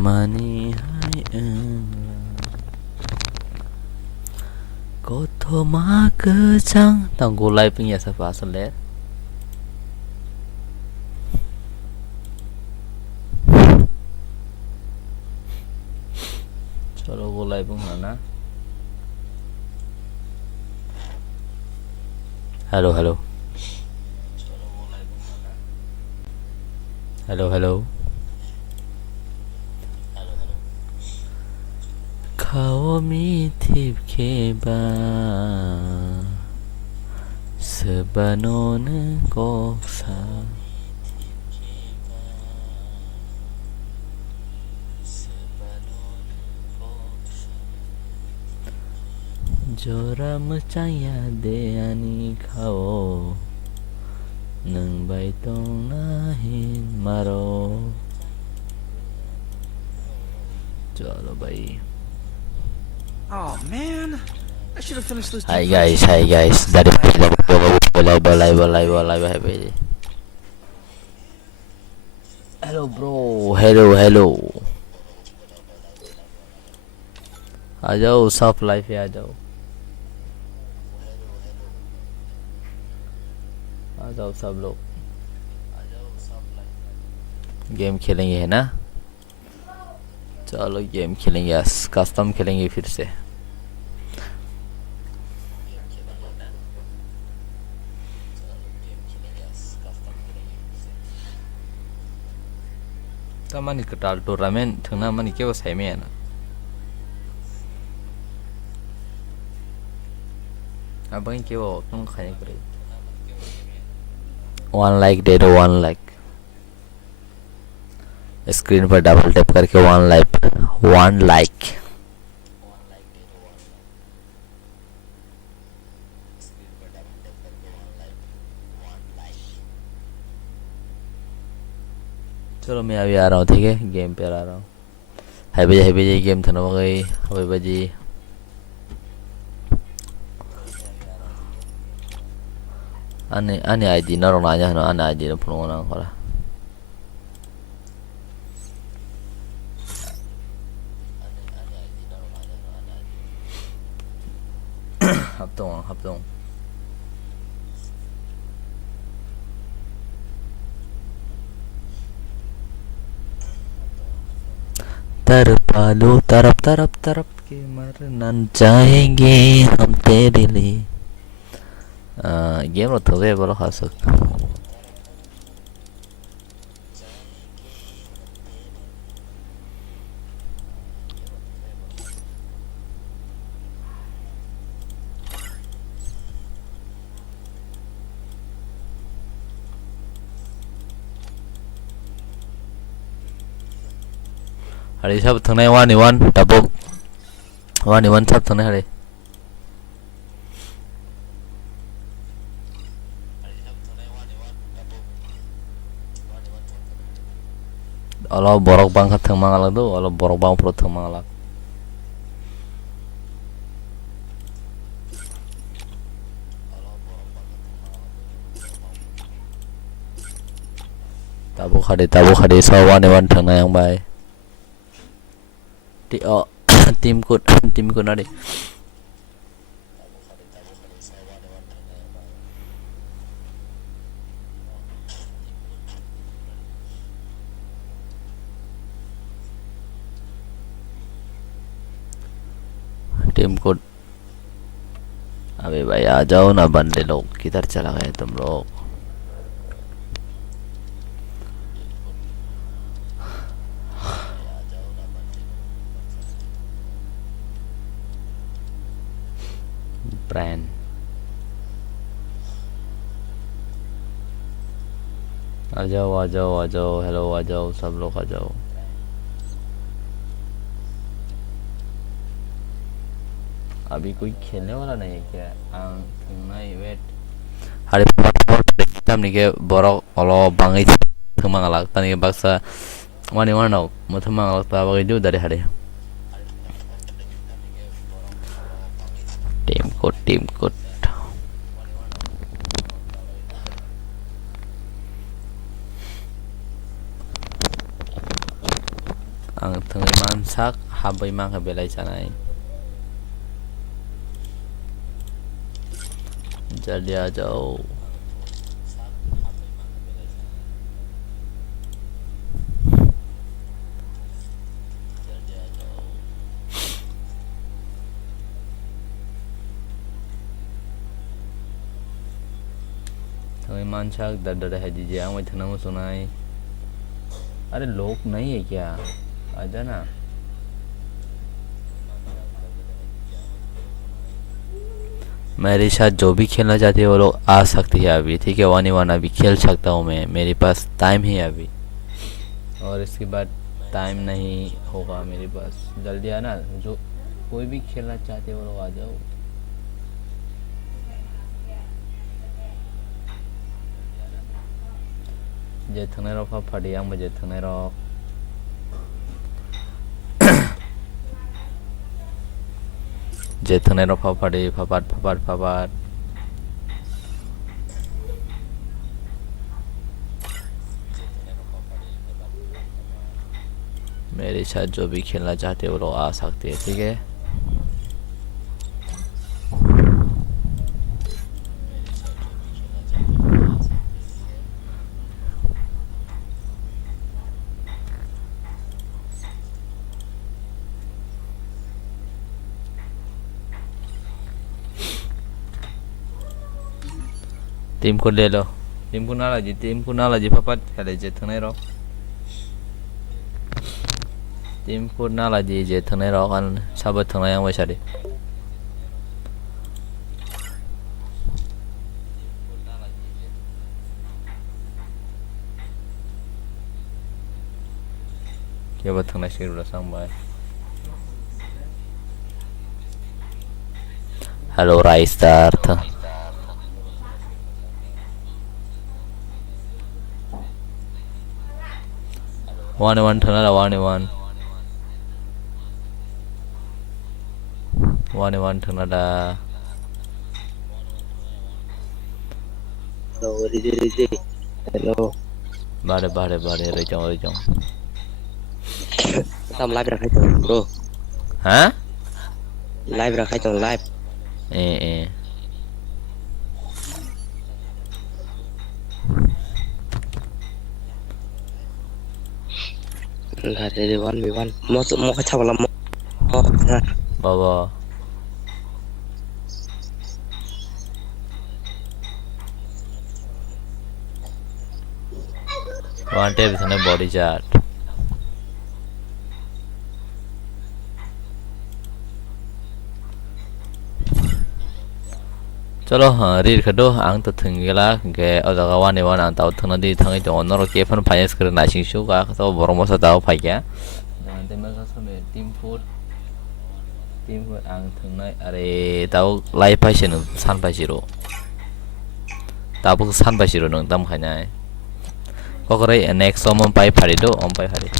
खामानि गथ'मा गोजां tangkulay punya sa pasal ya. Chalo gulay pun mana? Hello hello. Hello hello. Kau mitip keba sebanone koksa jora mecaya de ani kau nang baitong nahin maro. Chalo bhai. Oh man, I should have finished this. Hi guys. Dari live. Hello bro, hello. आ जाओ सब life पे आ जाओ सब लोग game खेलेंगे है ना चलो गेम खेलेंगे कस्टम खेलेंगे फिर से तामानी कटाल टूर्नामेंट थंगना मानी के बस है में ना अब इन के वो तुम खाने करे 1 लाइक दे दो 1 लाइक स्क्रीन पर डबल टैप करके 1 लाइक चलो मैं अभी आ रहा हूँ ठीक है गेम पे आ रहा हूँ है बजे गेम था ना हो गई है बजे ane ID na rong nanya no ane ID na puno na kola 합동 तरपालो तरफ के मरना चाहेंगे हम तेरे लिए गेम तो वे बोलो खास hari सब थंगने 1 टबक 1 सब थंगने hari Allah borok bang khatang mangalak tu Allah borok bang pro thang mangalak tabu khade so 1 thang na yang bai ti o tim kut na di team code अबे भाई आ जाओ ना बंदे लोग किधर चला गए तुम लोग ब्रांड आ जाओ हेलो आ जाओ सब लोग आ जाओ अभी कोई खेलने वाला नहीं है क्या नहीं wait hari kita nih borok kalau bangai themang alak tani baksa wani warna mau themang alak ta bagai ju dari hari tim code आं थंगै मानसाक हाबै माखा बेलाय जानाय जल्दी आ जाओ थंगै मानसाक दर है दीजिए आं वही थना सुनाई अरे लोग नहीं है क्या आजा ना मेरे साथ जो भी खेलना चाहते हैं वो लोग आ सकते हैं अभी ठीक है 1v1 अभी खेल सकता हूँ मैं मेरे पास टाइम है अभी और इसके बाद टाइम नहीं होगा मेरे पास जल्दी आना जो कोई भी खेलना चाहते हैं वो लोग आ जाओ जे थंगनाय रॉक फाड़ी आंबो जे थंगनाय रॉक जे थंगनाय रॉक फाड़ी फापाट मेरे साथ जो भी खेलना चाहते हैं वो लोग आ सकते हैं ठीक है टीम को ले लो टीम को ना लाजी फापाट खेले जे थंगनाय रॉक टीम को ना लाजी जे थंगनाय रॉक आन साबो थंगनाय आं वैसादि केबो थंगनाय सिरब्ला सांबाय हेलो राइस्टार था 1v1 थंगनाय 1v1 थंगनादा Hello. बारे रही Tao live ra khai tao bro. हाँ Live ra khai tao live. ए Enggak ada 1v1. Mau kacau lah mau. बाबा वांटेड थने बॉडी चार्ट चलो हाँ रीड खडो आंग तो थंगेला के अजागा वाने वान आं ताव थंगना दी थंगै तो अनर के फन फाइनेंस कर नासिं शु का तो बरमसा दाव फाइया दांते मगा समे टीम फुट आं थंगनाय अरे दाव लाइफ फाइसेन सान फाइसिरो दाबो सान फाइसिरो नों दाम खायनाय ककरै नेक्स्ट सम पाइ फारि दो पाइ फारि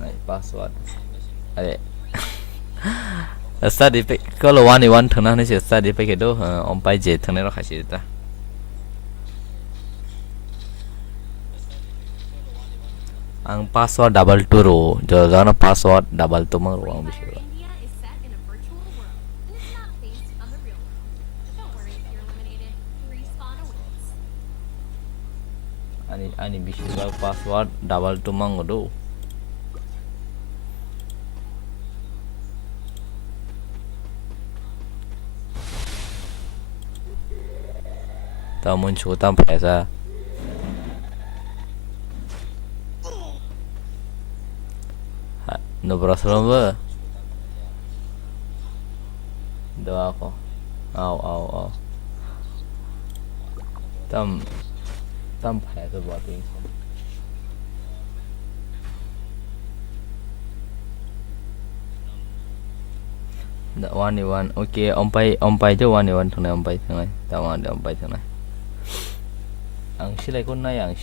नाय पासवर्ड अरे study pe kalau wani wan thana ne se study pe ke do on pai je thane ro khasi ta ang password double 2 ro jo jana password double 2 mang ro ang bisi ro ani bisi ba password double 2 mang do tao muốn chú tâm phải ra no problem vợ doa ko ao tâm phải tôi bỏ tiền one okay ông pai cho one thằng này ông pai thằng này tao ăn được ông pai thằng này ang silai kon nay ang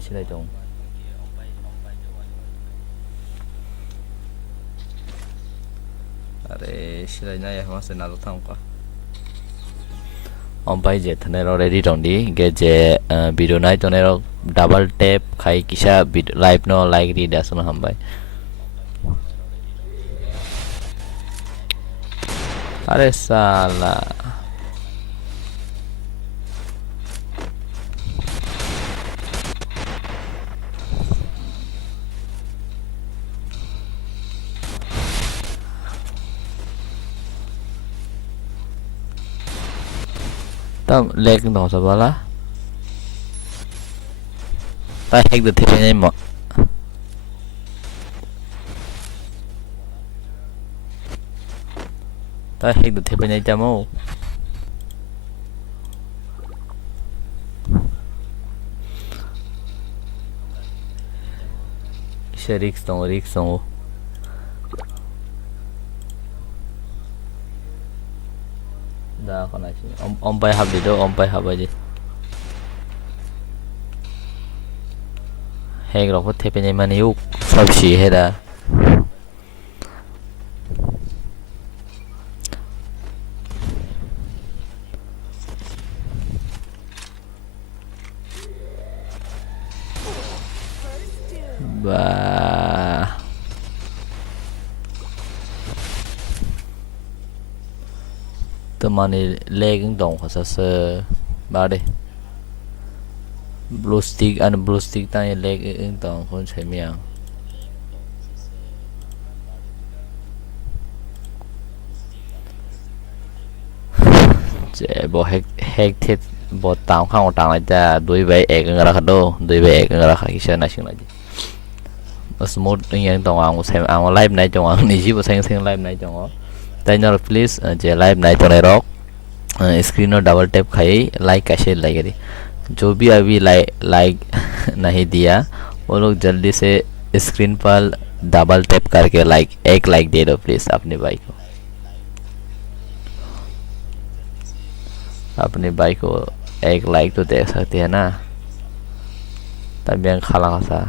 silai dong अरे silai nay masih nato tham ka Ompai je thane ro ready tondi ge je video nai tone ro double tap khai kisa live no like ri dasun hambai are sala tam leg no sabala ta hack the thing nai mo ta hack the thing nai chamo kisa risk dong da kona chi ompai hab di do ompai hab aje hack ro ko thepe nai mani u sab shi heda ba mani leg dong ko sa ba de blue stick ta leg dong ko chai miang je bo hack thet bo tam khang tang la ja doi bai ek ngara khado doi bai ek ngara kha kisa na sing la ji smooth yang dong ang xem ang live nai chong ang ni ji bo seng live nai chong tai no please je live nai chong rok screen और double tap खाई like कैसे लगेगी जो भी अभी like नहीं दिया वो लोग जल्दी से स्क्रीन पर डबल टैप करके एक लाइक दे दो प्लीज़ अपने भाई को एक लाइक तो दे सकते हैं ना तब yang खाला सा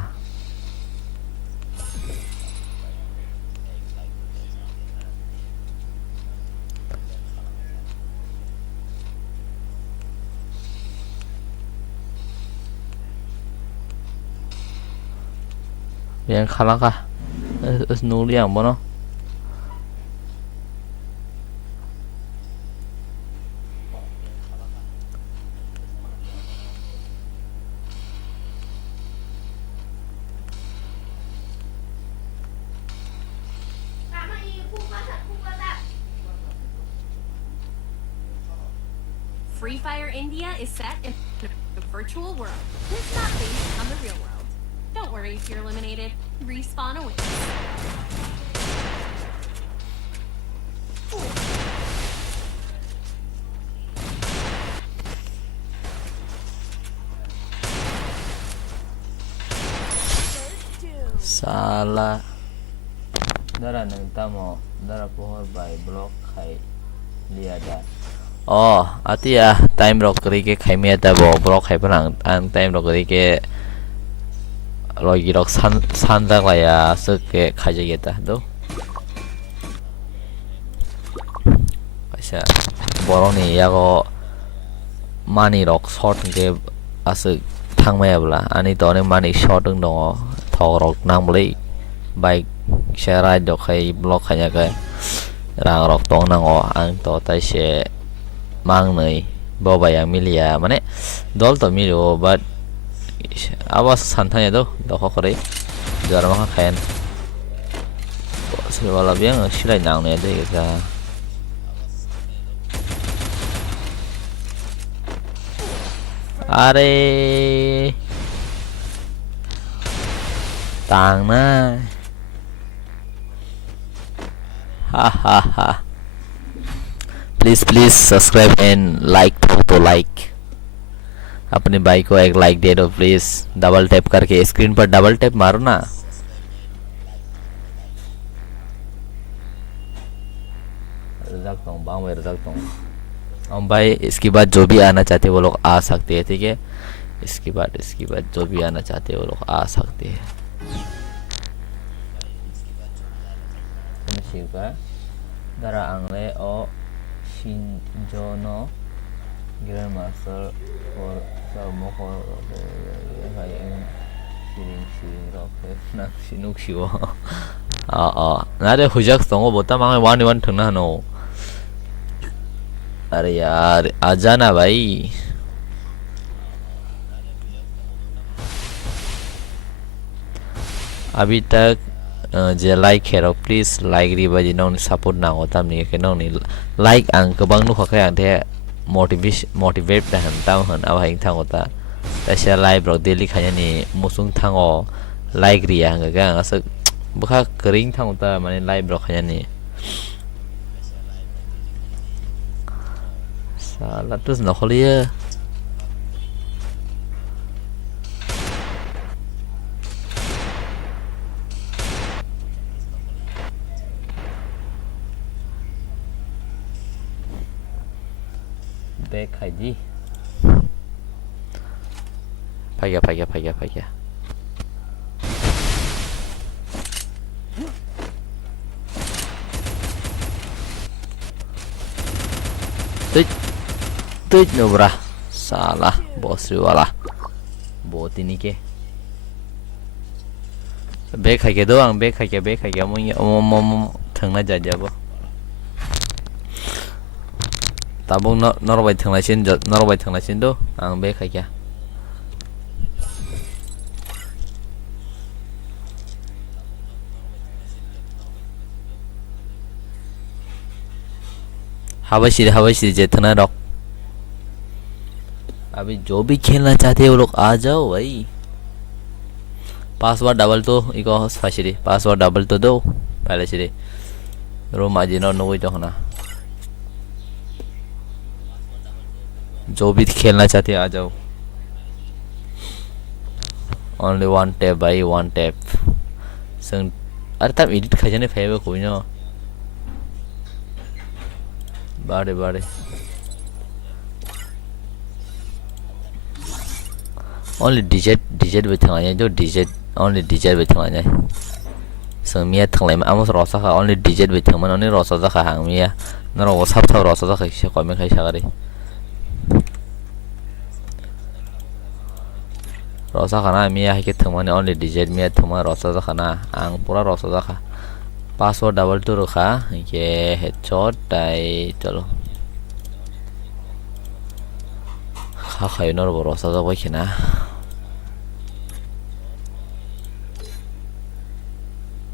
yang kalah kah nuli yang mana Free Fire India is set in a virtual world. It's not based on the real world. Don't worry if you're eliminated. Respawn awaits. salah dara nang tamo dara pohor by block khai liya da oh ati ya time rock kari ke khai me ta bo block khai panang an time rock kari ke logi rock san da la ya se ke khai je ta do acha borong ni ya go mani rock short ke ase thang me bla ani to ne mani short dong dong thog rock nang bli bike share dok khai block khai ya ke rang rock tong nang o ang to tai se mang nei bo ba yang milia mane dol to milo but awas santai do do ko kore jar ma khaen se wala bien shilai nang ne de ga are tang na ha ha ha please subscribe and like तो like अपने भाई को एक like they दो please double tap करके screen पर double tap मारो ना रखता हूँ बांग में रखता हूँ भाई इसके बाद जो भी आना चाहते वो लोग आ सकते हैं ठीक है इसके बाद जो भी आना चाहते हैं वो लोग आ सकते हैं Dara angle o shinjo no Grandmaster for some for hay siring rocket nang sinuk siwo नारे हुजक सोंगो बोता मांगे 1v1 ठंगना नो अरे यार आजा ना भाई अभी तक जे लाइक हेरो प्लीज लाइक रिबाजी नौनी सपोर्ट ना होता हमने के नौनी लाइक आं गोबां नुखाखै आं थे मोटिवेट दाहन तामहन अब हाइं थांगोता तसे लाइभ रक डेली खायनि मुसुं थांगो लाइक रिया हंगा आं असो बखा करिं थांगोता माने लाइभ रक खायनि साला तुस नखलियो बैग खाई जी फाइया तुझ नोब्रा साला बॉसरी वाला बहुत ही निके बैग खाई के दो आं बैग खाई के मम थांना जाजाबो ताबो नरबाय थांनायसिन दो आं बैग खाई के हवाई जेतना रॉक अभी जो भी खेलना चाहते हैं वो लोग आ जाओ भाई पासवर्ड डबल तो इको फासिरी पासवर्ड डबल तो दो पहले सिरी रूम आज नो नो तो होना जो भी खेलना चाहते हैं आ जाओ ओनली वन टैप भाई वन टैप संग अरे तब एडिट खाजने फेवे कोई ना बाड़े only digit बेथांगा जो digit only digit बेथांगा संमिया थंगले में आमस रसा का only digit बेथांगा only रसा जा का हांमिया नरो वसाप था रसा जा का किसी कोई में खाई शागरे रसा का ना मिया है कि थंगने only digit मिया थंगमा रसा जा का ना आंग पूरा रसा जा का पासवर्ड डबल तो रखा ये हेडशॉट टाइ चलो खा खाई नर रसा जा कोई ना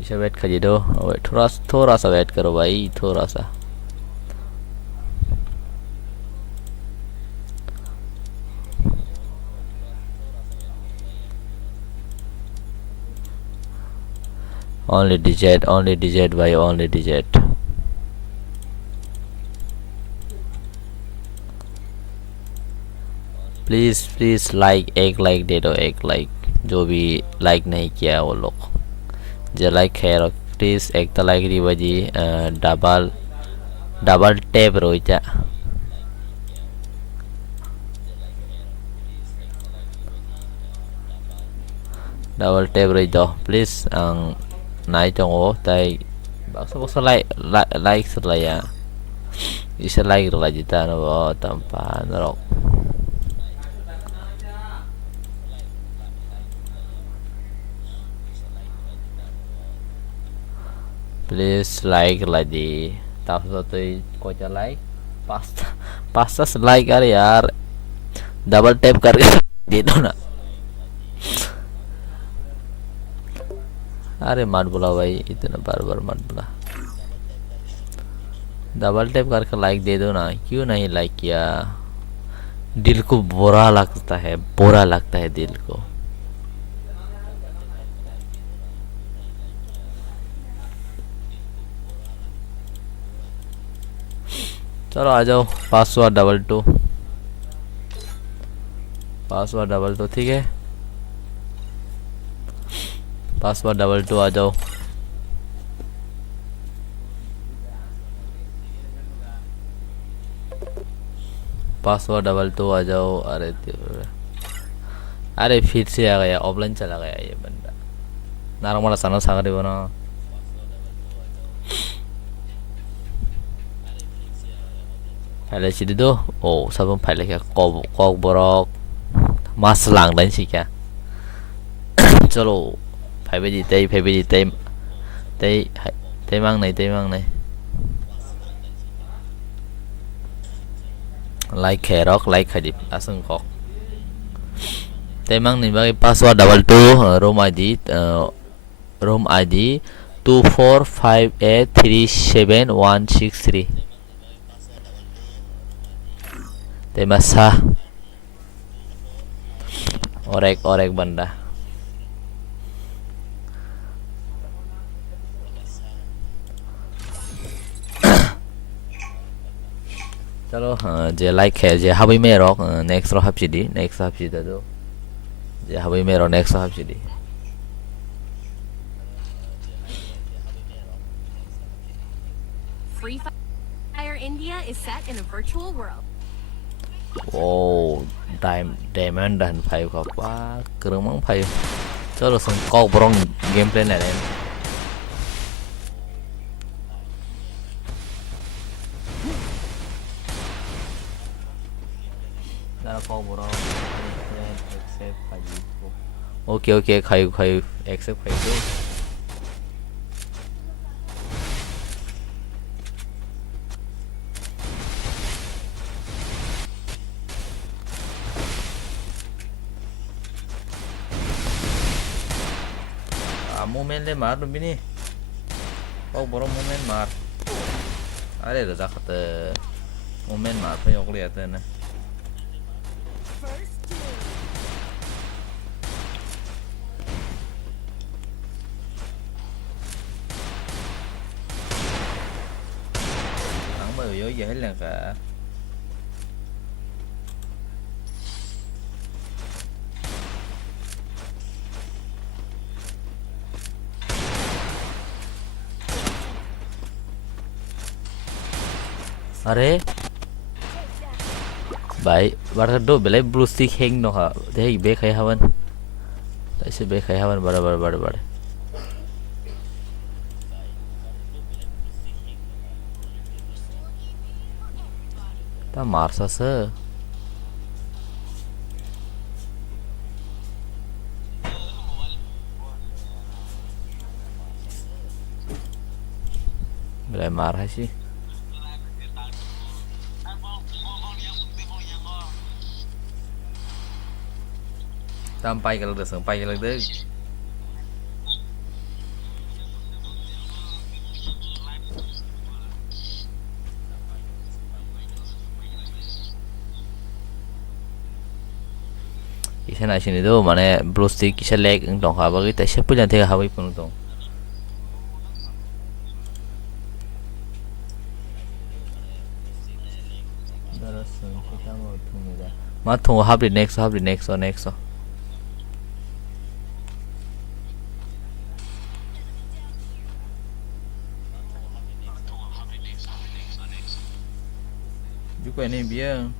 इसे वेट करिए दो थोड़ा सा वेट करो भाई थोड़ा सा only digit भाई only digit प्लीज लाइक एक लाइक दे दो एक लाइक जो भी लाइक नहीं किया वो लोग जो लाइक है प्लीज एक तो लाइक दी बजी डबल टैप रोइचा डबल टैप रोइ दो प्लीज नाइ दंगो ताई bakso like selaya isa like lagi tano tanpa nerok please like lagi tak satu kau like pasta like यार double tap करके दे दो ना अरे मत बोला भाई इतना बार मत बोला डबल टैप करके लाइक दे दो ना क्यों नहीं लाइक किया दिल को बुरा लगता है दिल को चलो आ जाओ पासवर्ड डबल टू ठीक है पासवर्ड डबल टू आ जाओ पासवर्ड डबल टू आ जाओ अरे फिर से आ गया ऑफलाइन चला गया ये बंदा नारमला सना सागरे बना phải là chỉ đó ồ sao không phải là cái Kokborok mas lang đánh gì cả chalo phải về gì tây phải về gì tây tây tây mang này like kerok like khadip asung kok tây mang này bagi password double two room ID 245837163 tây masa orek banda चलो जे like है जे हबी में rock next रो हबसिडी next हबसिदा दो जे हबी में रो नेक्स्ट हबसिडी Free Fire India is set in a virtual world. ओ डायमंड डन 5 का पा करमंग 5 चलो सं Kokborok game play này đây Kokborok accept phải gì ok khai accept phải đâu moment le mar dum bini Kokborok moment mar are da khat moment mar phải yok lihat na vô dễ là cả अरे भाई बार दो बेले blue stick hang न हा दे बे खाय हवन ऐसे बे खाय हवन बड़े ता मारसा से बेले मार है सी tam bay cái lực sướng bay cái lực đấy cái này xin itu mana blue stick kisah leg untuk apa kita siapa yang tega hawi pun untuk mà thùng hấp đi next juga ini biar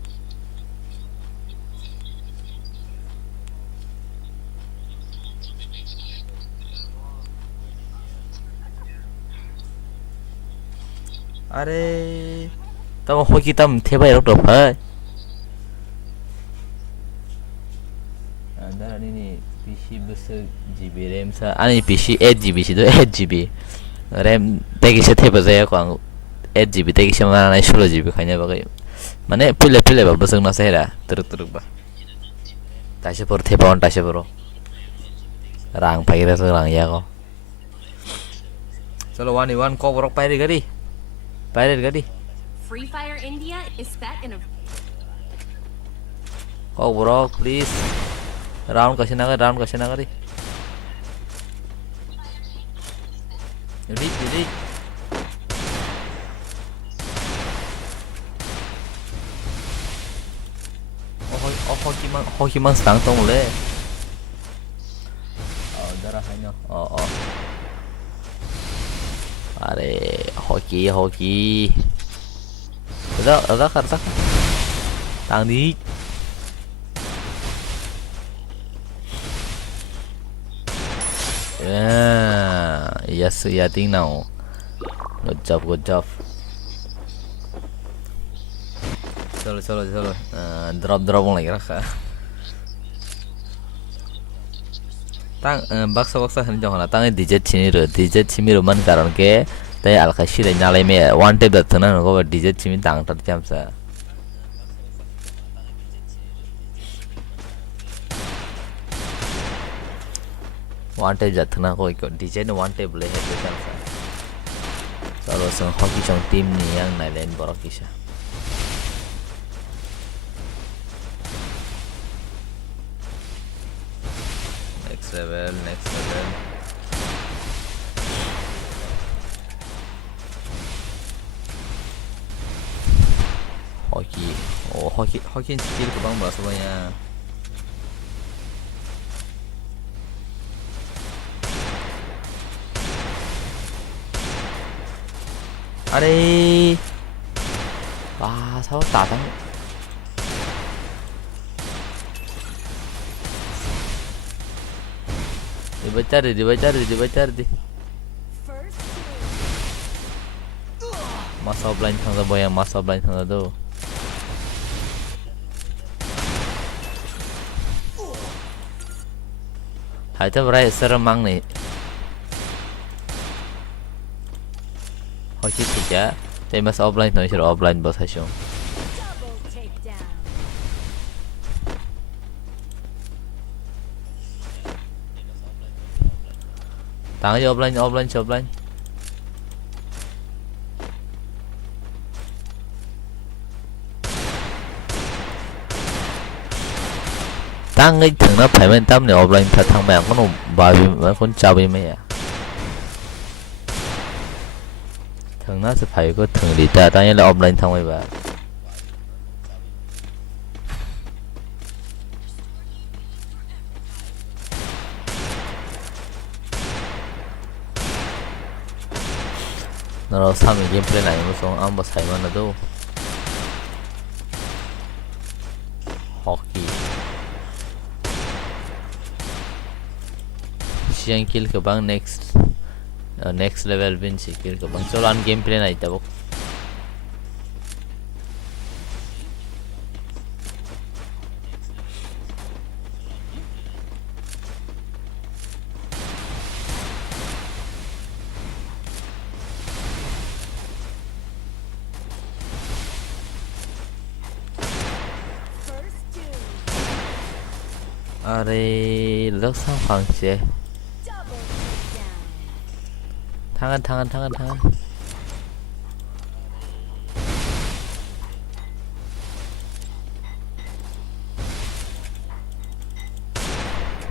अरे तब हो कि तम थे भाई रोक टोप है अंदर ini PC besar GB RAM sa ani PC 8GB sih tu 8GB RAM tegi se थे बजाया को 8GB tegi se mana 16GB kayaknya bagai mana pile ba besar na sehera teruk ba tasya por थे paon tasya poro rang pai ra rang ya ko चलो 1v1 Kokborok pai gadi Pirate gadi. Free Fire India is set in a Kokborok please. Round kasih naga di. Jadi. Hoki mang stang tong le. Oh darah hanya. Oh. अरे hockey कर सकता Tandi yes I think now good job चलो drop lagi raka tang baksa hani jong tang DJ chimi ro man karon ke tai alka shire nyalai me one tape da thana no go DJ chimi tang tar chamsa one tape da thana ko DJ no one tape le he chamsa chalo sang hockey chong team ni yang nai len borok kisa next level hockey skill ko bang bahasa banyak अरे वाह sao tạt không dibaca di masa offline thằng boy yang masa offline thằng tu hai ta berai serem mang nih hoki tiga tapi masa offline tuh suruh offline bos hasil tangan aja offline tăng cái thằng nó phải bên tâm này offline thật thằng mẹ có nụ bài với con chào với mày à thằng nó sẽ phải có thằng đi ta tao nhớ là offline thằng mày bà nó sao mình gameplay này nó xuống ông bật sai mà nó đâu hockey siang kill ke bang next level bin si kill ke bang cholo an gameplay này tabok Are lắc sang phẳng chế tangan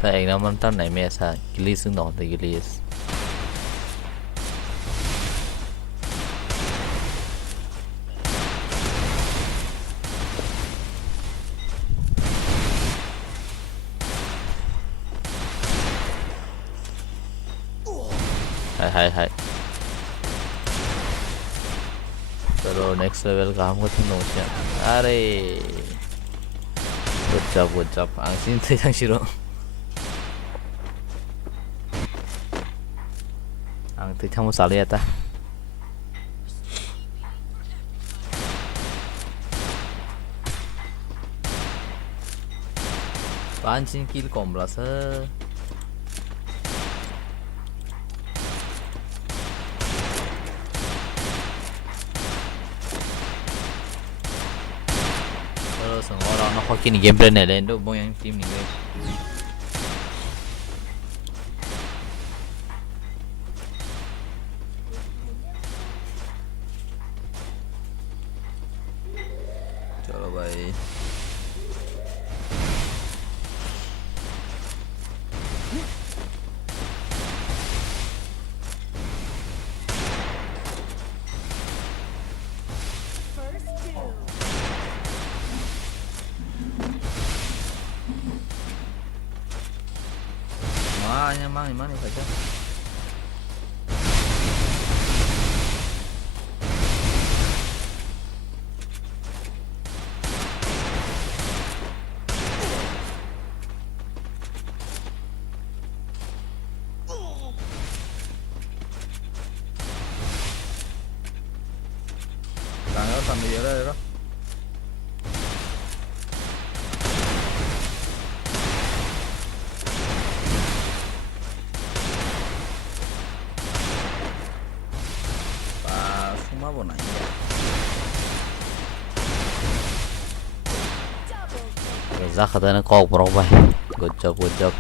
tại nó mang tan này mẹ sa gili xưng nọ thì gili hai terus next level kamu tuh nosnya are good job angsin sedang siro ang tuh kamu salah ya ta pancing kill Chwlasa orang nak hoki ni gameplay ni lain tu bong yang team ni guys चलो भाई Mana saja tanggal sampai dia dah bộ này ra khá nó Kokborok vậy. Good job, good job.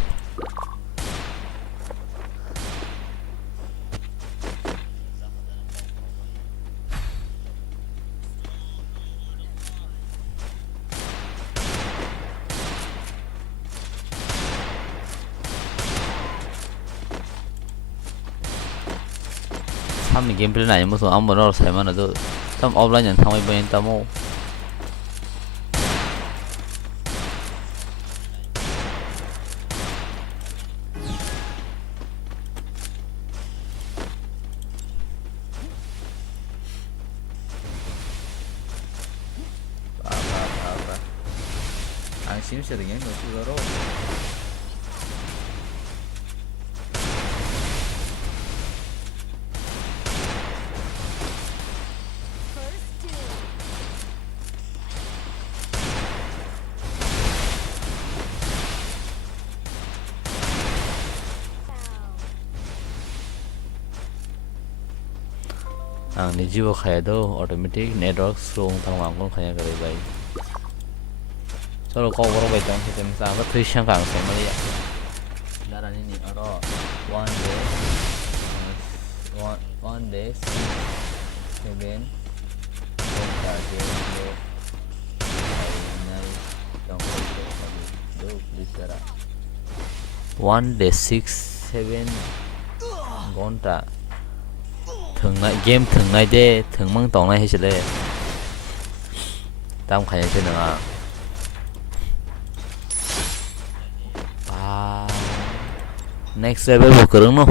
참이 게임플레이 아니 무슨 아무나 살만해도 참 offline 상황이 보인다 뭐. 안심시 dengan Kokborok. निजी वो खाया दो automatic network slow तंग वांग खाया करे भाई चलो Kokborok भाई तंग से तंग सागा त्रिशंग कांग से मरिया दारा नहीं अरो one day 7 one day 6 7 घंटा thường game thường ngày đê thường mang tổng này hay chứ lệ tao khai trên nữa à next level वो करूँ ना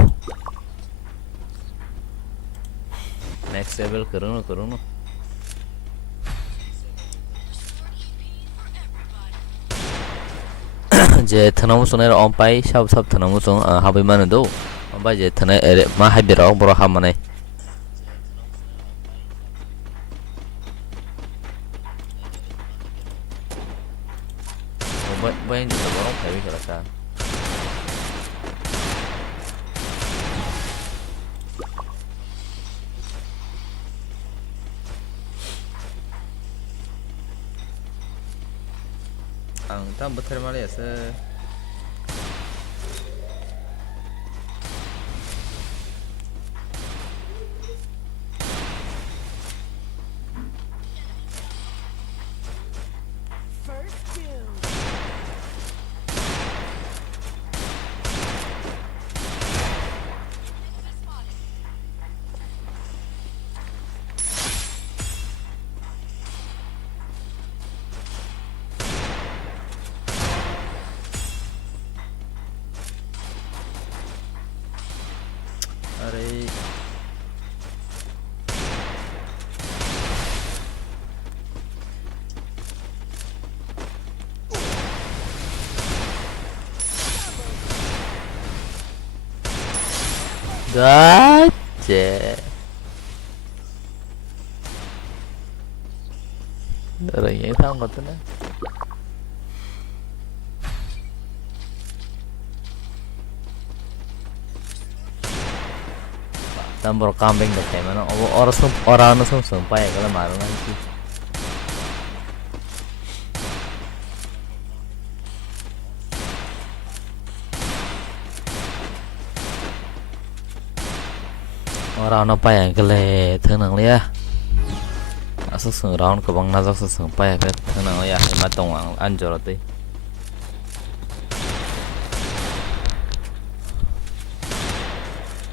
next level करूँ ना जे थनामु सुने ऑन पाई सब थनामु सुन हाबी माने दो ऑन पाई जे थने मा हाबी रॉक बरो हा माने Bayan juga borong heavy Chwlasa. Ang tam betul malah ya se. Gotcha. Rồi vậy sao mà tính đó. Tambor kambing được kayak mana? Orang sumpah ya kalau malu nanti. Orang apa yang kele tenang liya. Asal round ke bang nazak sumpah ya ke tenang liya. Hemat tong anjor tu.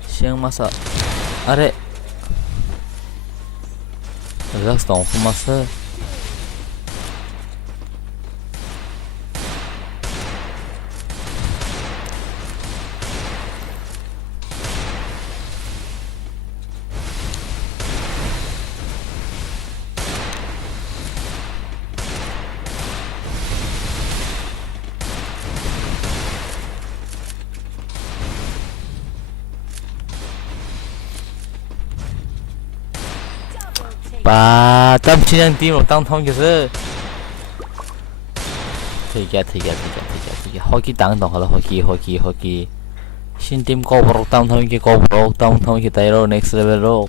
Siang masa. Are. Relax tong masa. Ba tâm chi năng tim một tăng thông kìa thì kìa hockey tăng đồng là hockey xin tim Kokborok tăng thông kìa Kokborok tăng thông kìa tay rồi next level rồi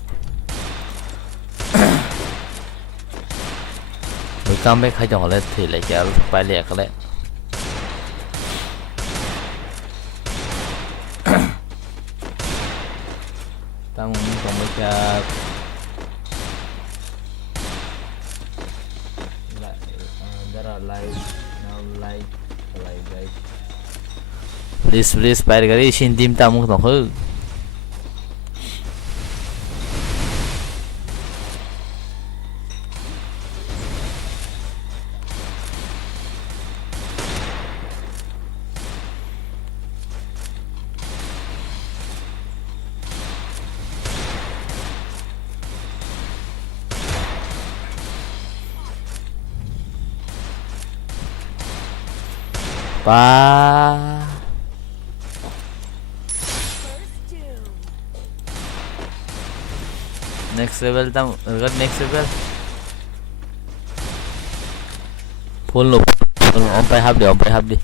comeback hay chọn lên thì lại kéo bài liệt cái đấy ta muốn comeback there are live now live guys please bài cái xin team ta muốn tổng hư ba next level tam gần next level full loop ông phải hấp đi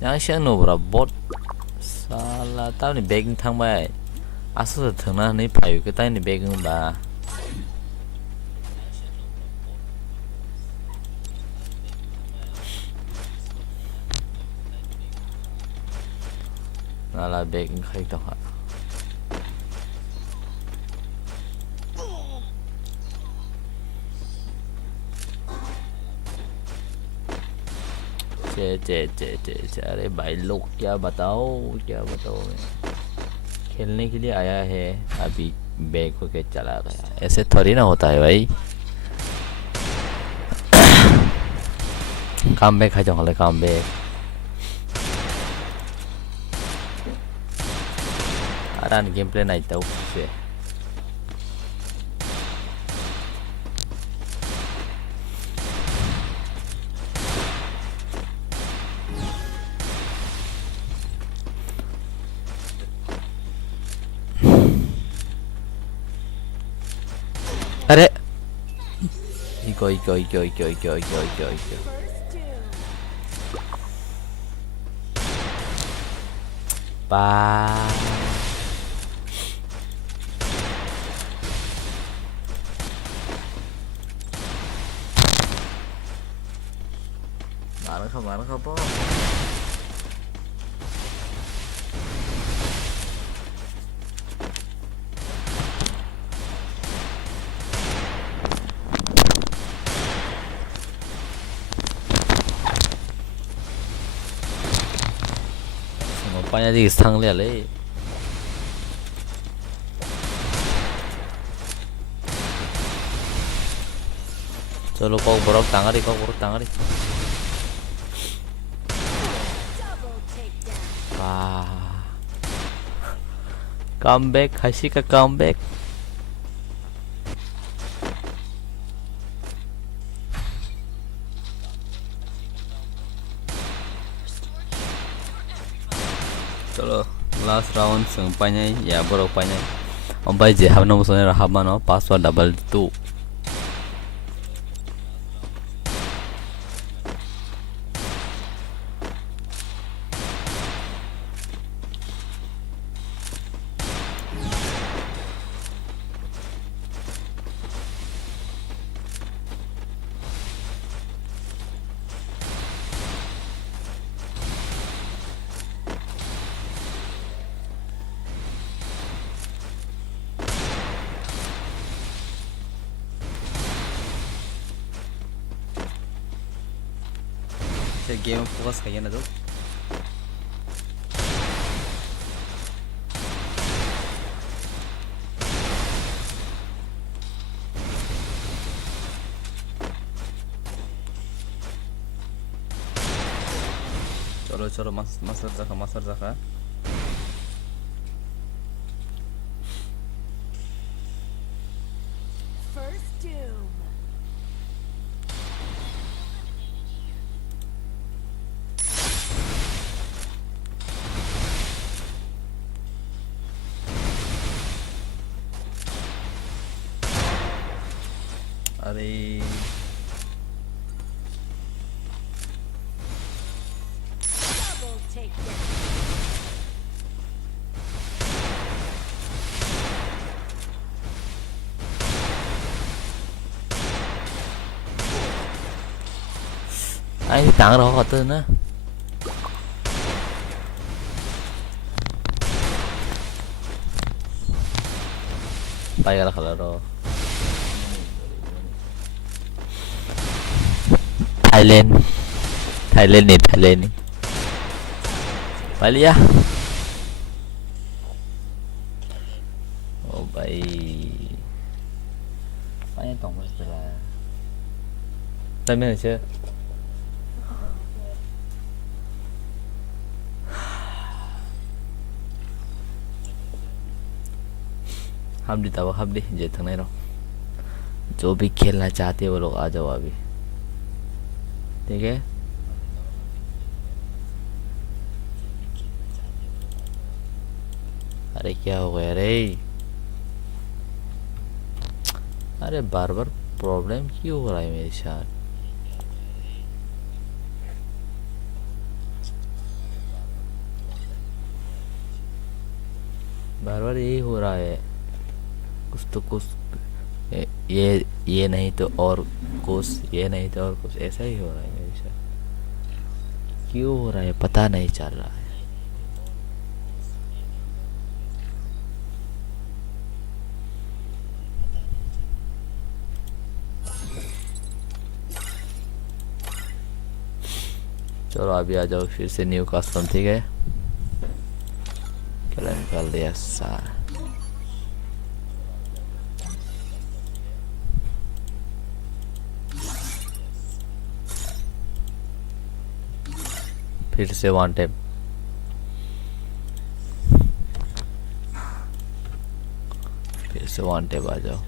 yang siang no bra bot salah tao ni bagging thang bai asu thang na ni phai cái tay ni bagging ba là bagging khai tao hả चे अरे भाई लोग क्या बताओ खेलने के लिए आया है अभी बैग होके चला गया ऐसे थोड़ी ना होता है भाई काम बैग है जो काम बैग आराम गेम प्ले नहीं था उससे अरे eco ba bạn không có banyak di sang lihat le chalo Kokborok tangari comeback kasih ke comeback chalo last round sempanya ya borok panya ombai je habna musone rahabano password double 2 game fokus kayaknya tuh चलो master zaka अरे anh tặng đó có tên á bay ra khỏi đó Thailand Thailand đi bay đi á ô bay bay tổng là tay mấy này chưa हम đi तब हम đi जे थंग नहीं रहो जो भी खेलना चाहते हैं वो लोग आ जाओ अभी ठीक है अरे क्या हो गया रे अरे बार बार प्रॉब्लम क्यों हो रहा है मेरे साथ बार बार यही हो रहा है कुछ तो कुछ ये नहीं तो और कुछ ये नहीं तो और कुछ ऐसा ही हो रहा है मेरे साथ क्यों हो रहा है पता नहीं चल रहा है चलो अभी आ जाओ फिर से न्यू कस्टम ठीक है कलर कर दिया सारा फिर से वन टाइम फिर से वन टाइम आ जाओ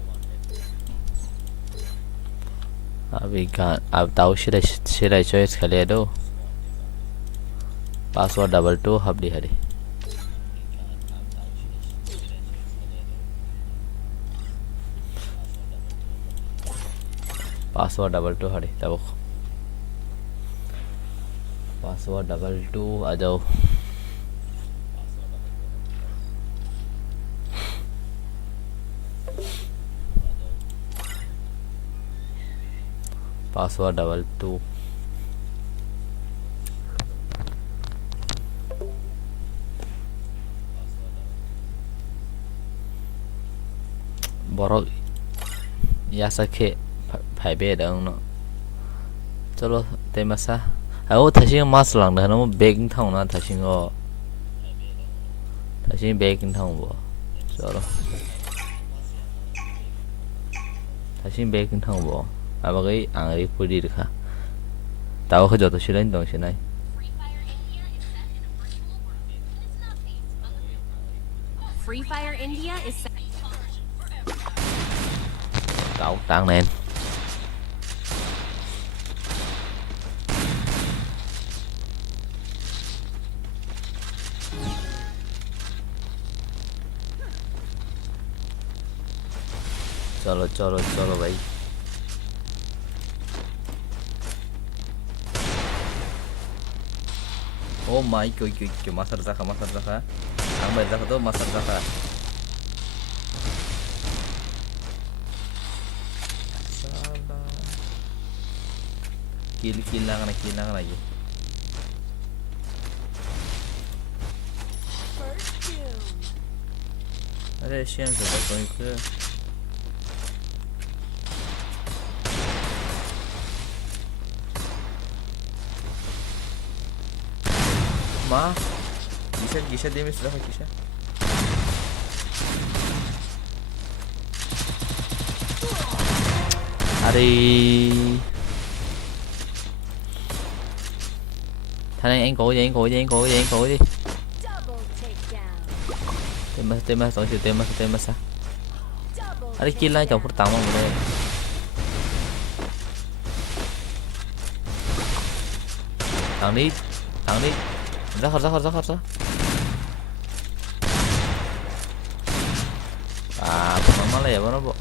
अभी अब ताऊ शिराई चॉइस खेले दो पासवर्ड डबल 2 हबडी हरी पासवर्ड डबल 2 हरी तब पासवर्ड डबल 2 आ जाओ password double 2 borok ya sake phải biết đâu nó chalo tên mà sa ô thay xin mas lang đó nó baking thông nó thay xin baking thông bộ chalo thay xin baking thông bộ à bà cái ăn đi phụ đi được hả tao không cho tôi xin lên đồng xin này Free Fire India is set. cậu tăng lên चलो चलो चलो भाई oh my god masar zaka ang bay zaka to masar zaka kill lagi ada siang sudah kau ke ma kisah dia sudah kisah hari thằng này anh cố đi tema tổng sự tema sa ada kill lah jauh pertama boleh thằng đi ra à nó lẻ nó bộ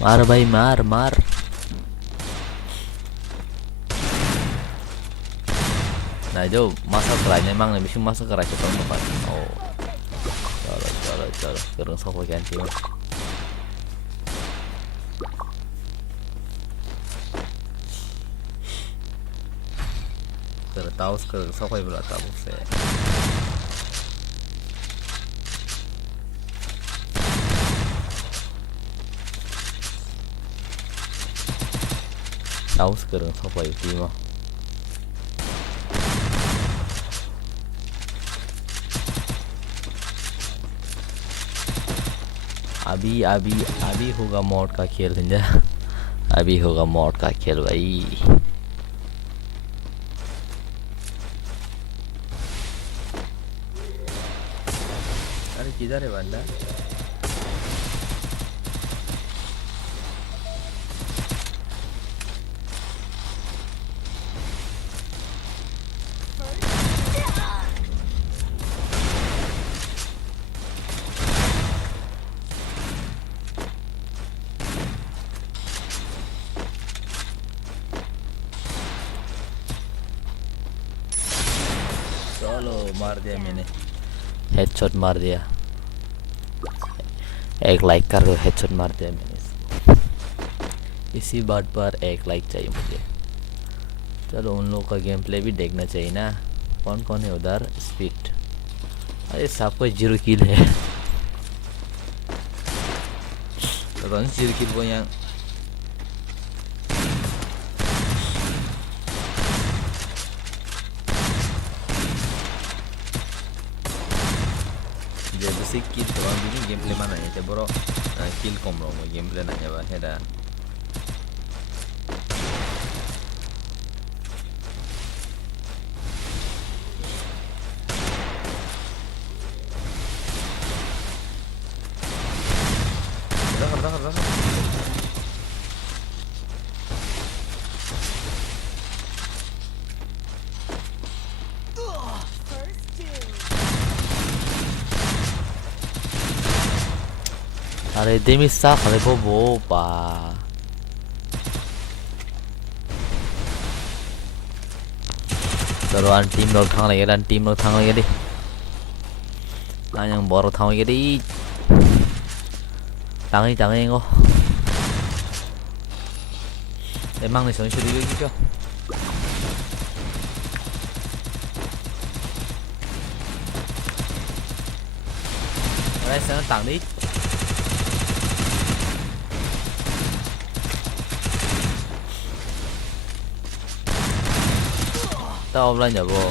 मार भाई मार nah जो masuk kerannya emang nih bisa masuk kerannya tahun depan oh चलो करूँ सब ganti mo karo taos karo सब bola taos se taos karo सब timo अभी अभी अभी होगा मॉड का खेल समझा अभी होगा मॉड का खेल भाई अरे किधर है बंदा चलो मार दिया मैंने हेडशॉट मार दिया एक लाइक कर दो हेडशॉट मार दिया मैंने इसी बात पर एक लाइक चाहिए मुझे चलो उन लोगों का गेम प्ले भी देखना चाहिए ना कौन कौन है उधर स्पीड अरे सबको 0 किल है तो कौन 0 किल वो यहाँ jadi si kill orang ini gameplay mana ya coba kill komro mau gameplay nanya bah ada अरे देमिसा खले को वो पा चलो an team lo thang lagi dan team lo thang lagi deh yang baru thang lagi deh tangi kok emang nih soalnya sedih gitu Đấy, sao nó tặng đi tao ôm lên nhà vô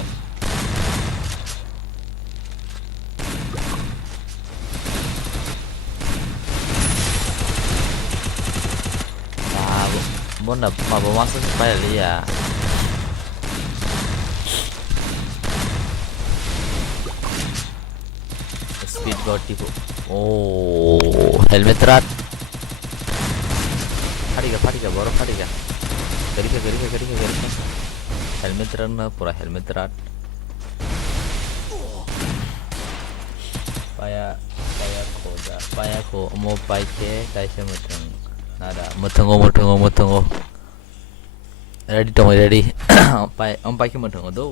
muốn là mà bộ mắt sẽ bay đi à speed god tipo oh helmet rat fatiga baru fatiga gari helmet rat na pura helmet rat paya ko mau pai ke kaise mutang nada mutungo ready to ready pai ke mutungo do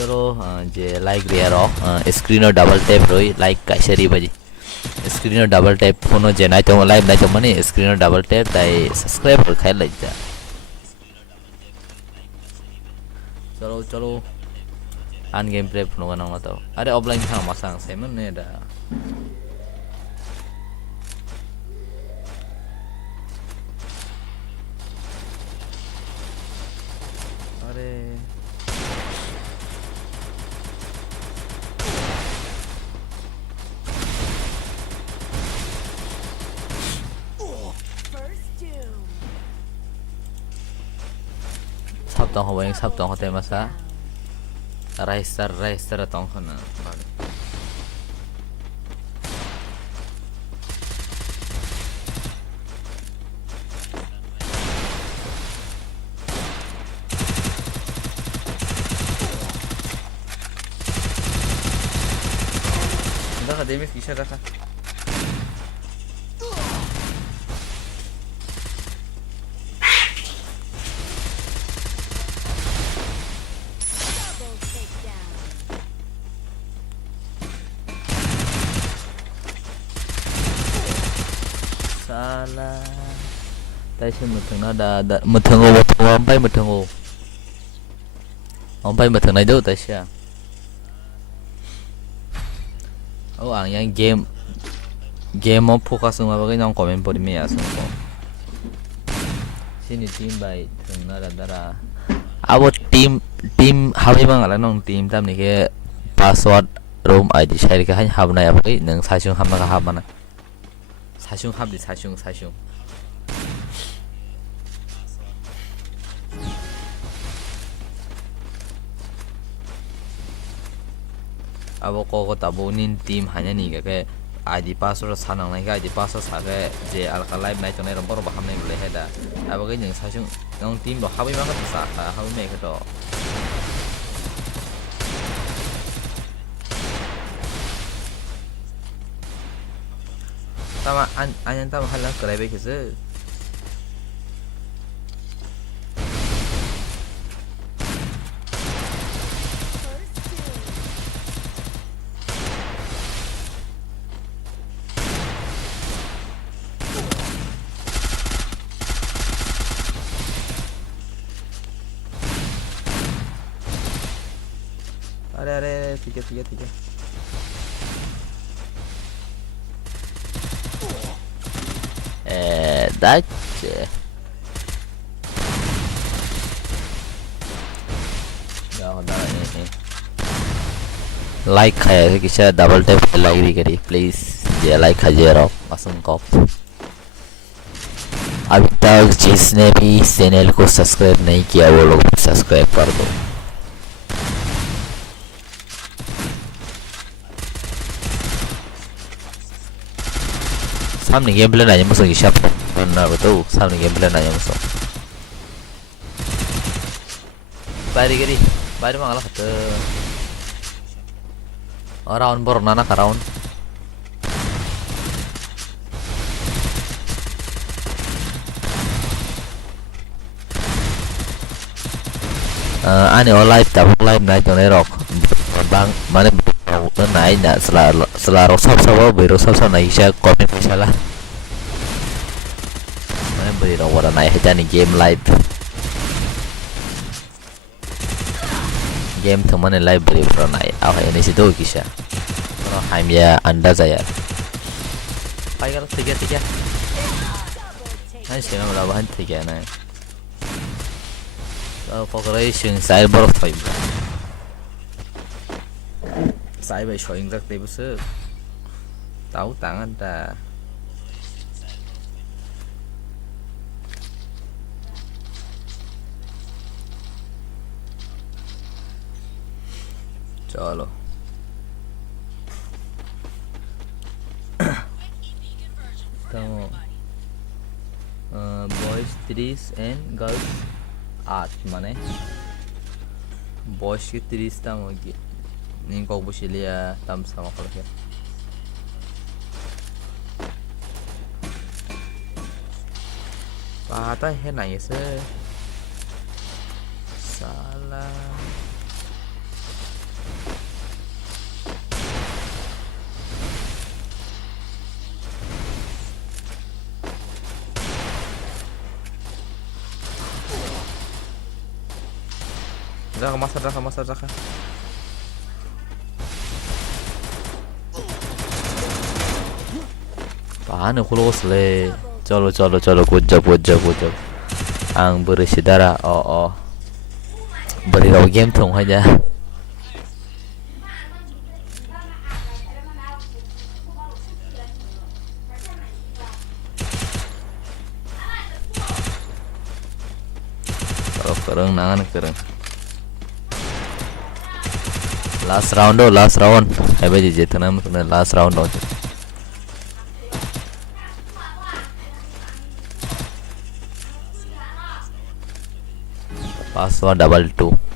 चलो जे like दिया रो screen और double tap रोई like कैसे बजी screen और double tap फोनो जे नाइ तो लाइव नाइ तो मनी स्क्रीन और डबल टैप ताई सब्सक्राइब कर खाई लग जा चलो अन गेम प्ले फोनो का नाम बताओ अरे ऑफलाइन था मसांग से मन ने दा अरे tong ho bang sab tong hote masa raistar tong khana dah damage kisah dah 다시 못하나 다 못하고 엄pai 못하고 엄pai 못하나 도 다시야 yang game mau fokus sama bagai nong komen pori me ya sungko sini team by tengna dara abo team habi bang ala nong team tam ni ke password room id share ke hanya habna ya bagai nang sashung habna ka habana sashung habdi sashung abo ko tabo nin team hanya ni ke ID password sanang nai ga ID password sa ke je al ka live nai chone rombor ba hamne bole heda abo ke jeng sashung nong team ba habi ma ka sa habi me ka to tama anyan tama hala krai be ke se अरे ठीक है that's like है किसी double tap like भी करी please ये like हज़ारों पसंद को अभी तक जिसने भी चैनल को सब्सक्राइब नहीं किया वो लोग सब्सक्राइब कर दो सामने game play nanya musuh siapa benar betul सामने game play nanya musuh bari mangalah kata round bor nana ka round ane live tabuk live naik to rock bang mana naik na selalu sab beri sab naik saya komen misalnya mana beri orang naik aja nih game live game teman live beri orang naik apa ini sih tuh kisah kalau hanya anda saya pakai kalau tiga nanti saya mau bahan tiga nih population saya baru tahu saya by showing rất đẹp sự táo tặng anh ta चलो तो boys 30 and girls 8 माने boys के 30 तक होगी ning kau busilia tam sama kalau ya patah he nanya se salah Raka Paano kulosle cholo good job ang bersidara beri raw game thong aja kalau kereng nangan kereng last round hai bhai jitna मतलब last round हो password 22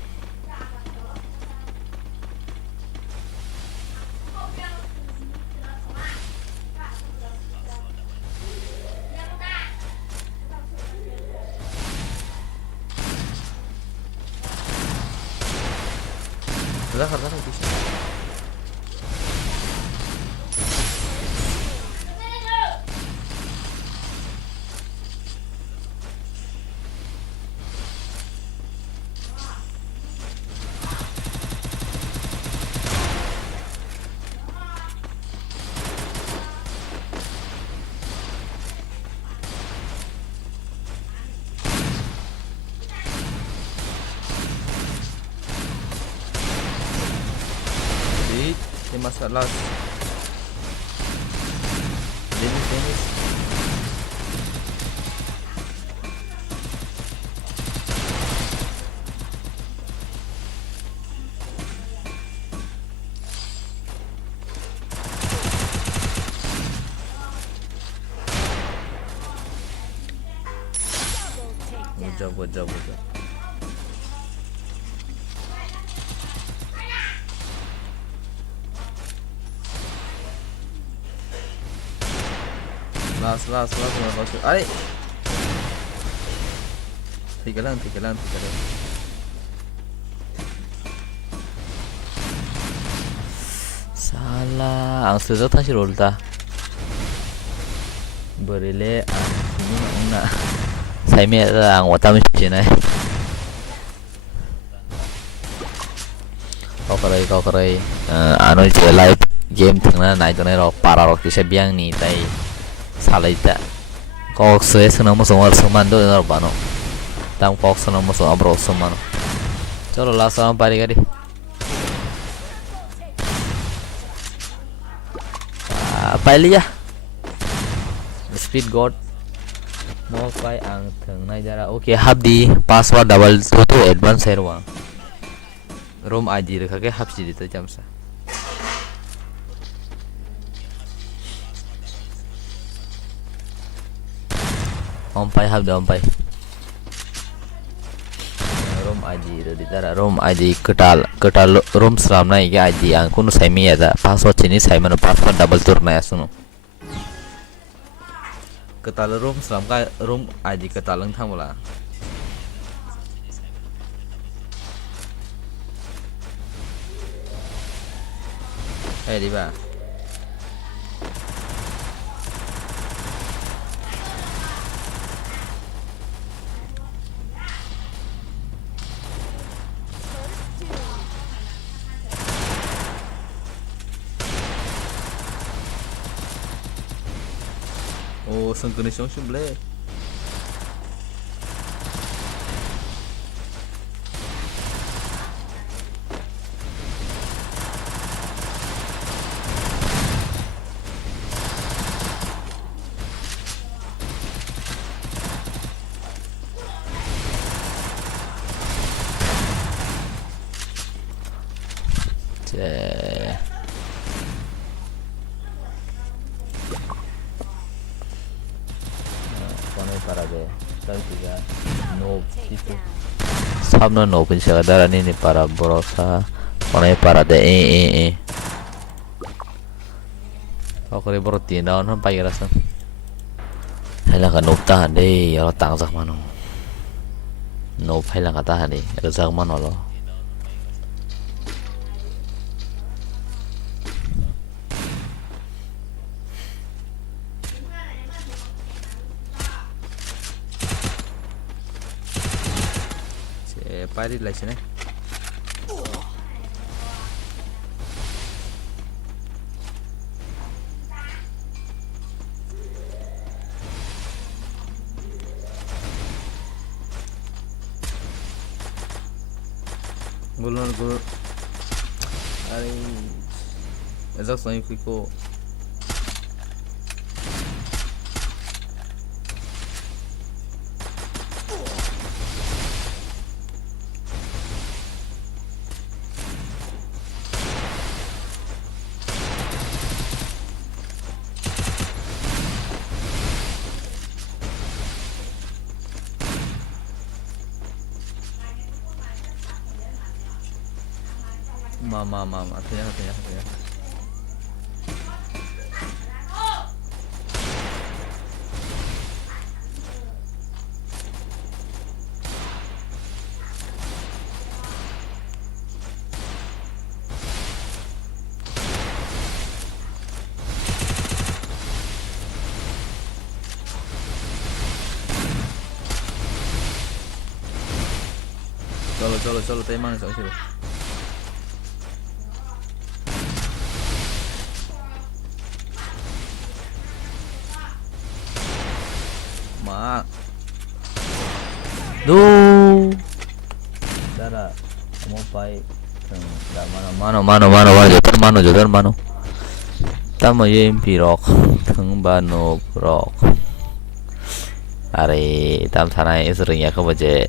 masa last. Finish. Good job. Last. Are. Tiga lang. Salah, ang sudah tashi roll ta. Berile ang Saime ang watam sini. Kau kerai. Anu je live game tengah naik tengah ro para ro kisah biang ni tai salah itu. Kau senang musuh seman do ro bano. Tam kau senang musuh abro seman. Chalo last sama pari kali. Pali ya. Speed god. Mau kai ang tengah jara. Okay, habdi password double to advance serwa. Room aji rekha ke habsi dito jamsa. Ompai habdi ompai. Room aji di tara room aji ketal room seram na ike aji ang kunu saimi ada password chini saimano password double tur na yasuno. Ketal room seram ka room aji ketalang thamula. Di ba? Oh, synchronization boleh. Sabno no pun siya kadara ni para borosa panay para de ako rin bro tindaw ng pagirasan hala ka noob tahan de yaro tangsak mano noob hala ka tahan de razak mano lo Pari lah sini. Gulun. Ari, ezak sahih kiko. Mama, artinya. Chalo, tayo mana sa sila. Duh. Dara, mau pai jodoh mano tamo yem pirok thung bano rok are tam thana isring ya kabaje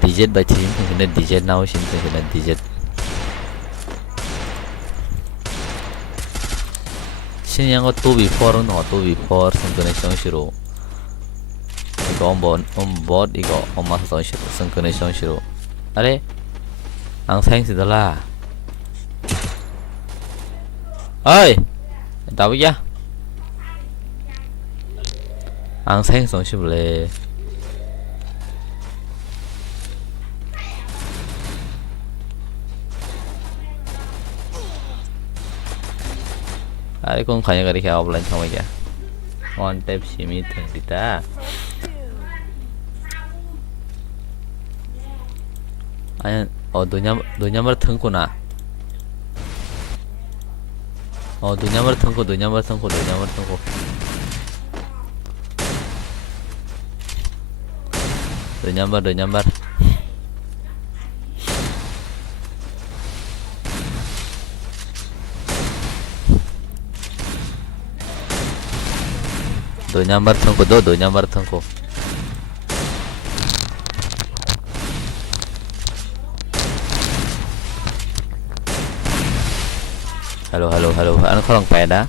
digit ba chin thina digit now shin thina digit shin yang go 2 before no 2 before sangkane shiro igo on board igo on mas shiro sangkane shiro are ang sang sidala ơi tao biết ăn sáng xong xíu lệ ai cũng khanya cái kia offline xong rồi one tap simi thằng đi ta anh ở đôi nhâm thằng cô na đôi nhâm thằng cô Dua nyambar tungku halo anh có lòng pè đã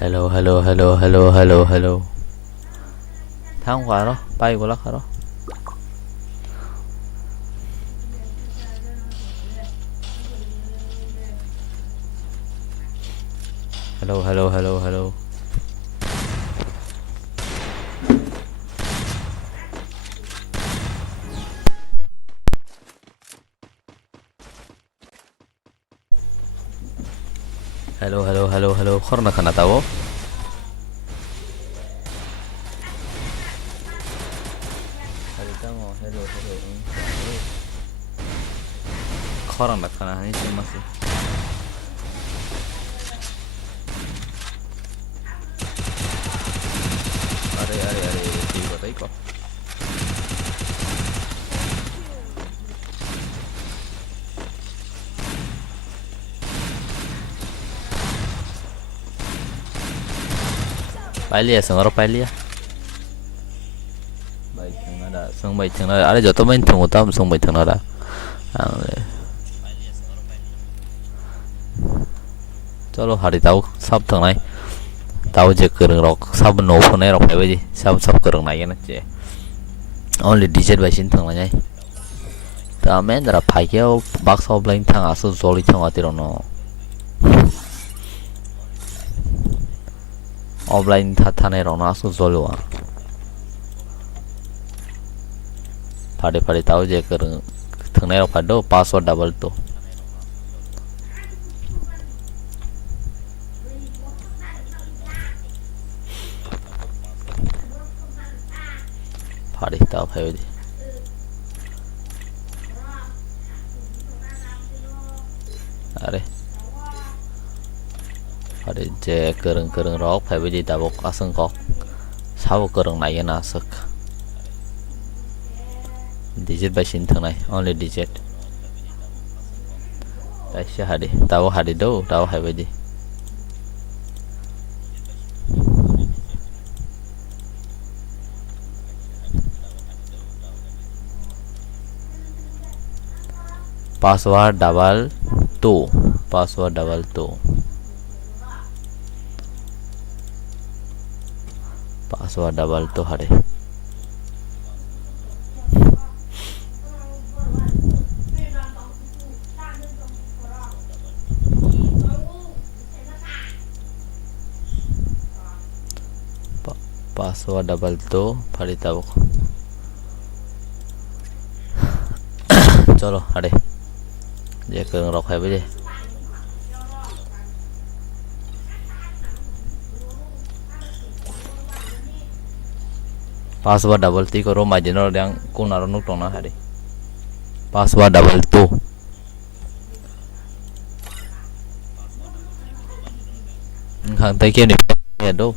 hello hello thang qua đó bay của lắc đó hello khorna khana tahu khorna khana ini cuma sih are tiba tadi kok Pali ya, sengor pali ya. Baik thằng đó, ada joto main thằng utam song baik thằng đó. Chalo hari tahu sab thằng này, tahu je kereng rok sab no phone này rok phải vậy gì, sab kereng này cái chứ. Only digit baik sin thằng này. Ta main dara phải kêu box offline thằng asu zoli thằng ati no. Offline thane rona asu zolwa phade tahu je kereng thang này phado password double to phade tahu phải gì are phade je kereng rok phải gì tabok aseng kok sao kereng này na sek digit basin thang này only digit Aisyah hadi do tahu hai baji password double two password double two hari password double two hari tahu चलो अरे जे cường rọc hay với gì password double tí có mà nó đang cũng nào nút trong nó hay đi password double two hàng tay kia này đâu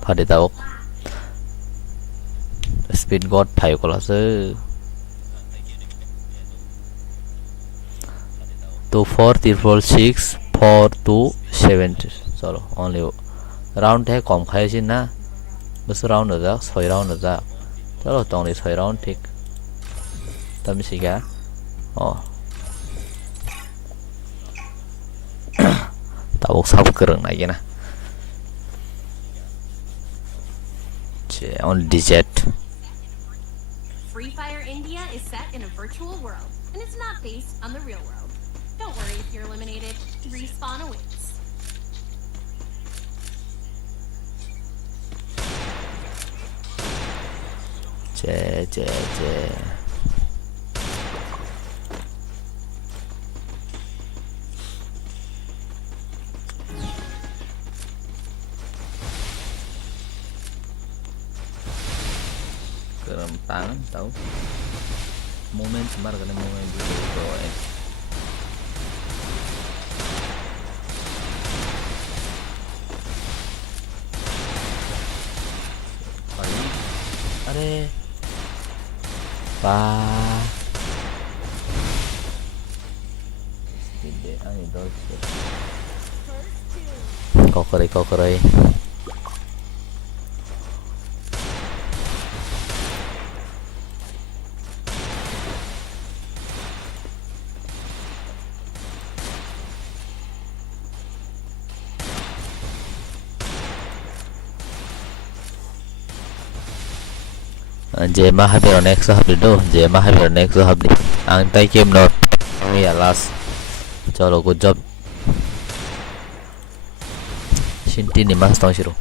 phải để tao speed god thầy của nó sư 24 346 4270 चलो only round है कम खाए सी ना बस round हो जा 6 round हो जा चलो तो only 6 राउंड ठीक तब इसी क्या ओ tao सब करन này cái ना चे only digit Free Fire India is set in a virtual world, and it's not based on the real world. Don't worry if you're eliminated. Respawn awaits. चे kerem tangan tahu momen semar kena momen dulu अरे वाह kau kerai Jema hampir next habis do Jema hampir next habis ang tay game not ya last chalo good job Shinti ni mas tong shiro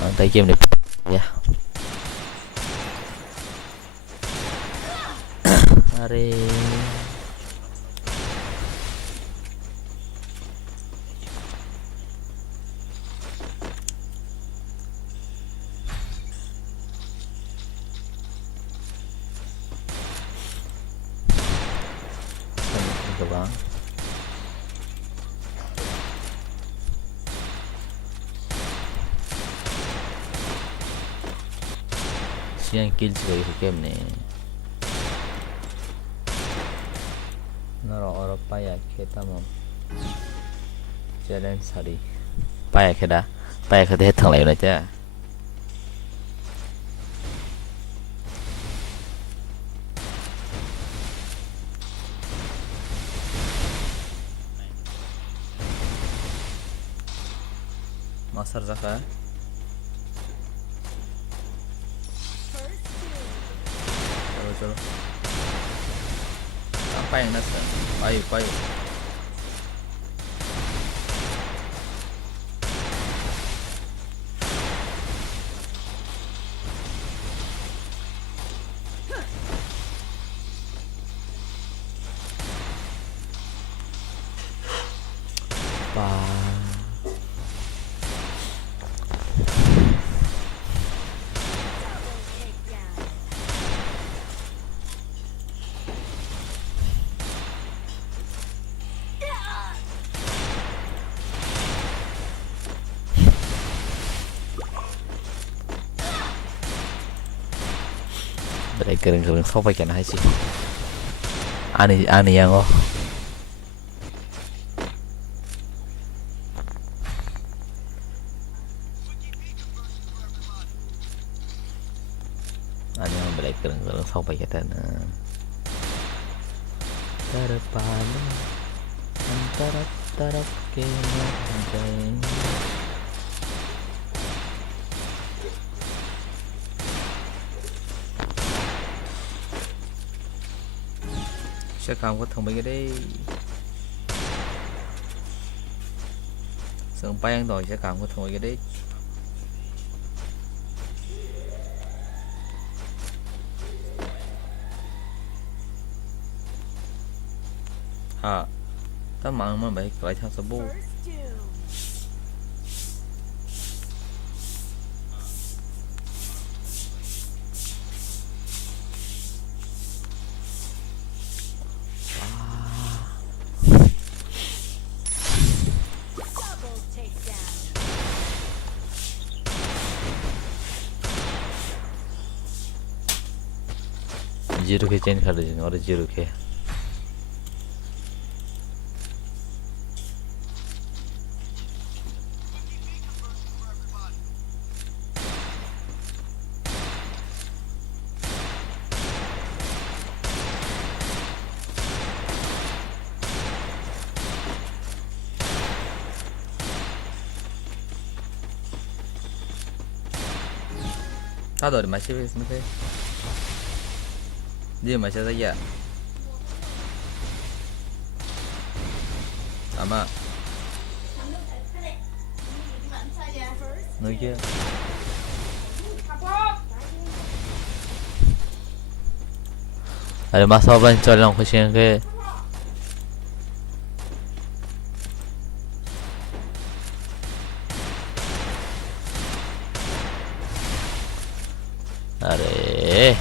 ang tay game ni ya are bang siang kill sebagai game nih naro orang payah kita mau challenge hari payah kita hết thằng này rồi chứ Master Zaka चलो apa yang nasa payu kering sok phải kena sih ani yang oh ani yang kering sok phải kena terpadu antara taraf kena sẽ không có thông minh cái đấy sớm bay an toàn sẽ không có thông minh cái đấy हाँ तब मांग में भाई कलाई था सब वो zero के चेंज कर दीजिए और जीरो के他到底买些什么的？你买些啥呀？阿妈，那个，哎，马上把你叫两块钱给。अरे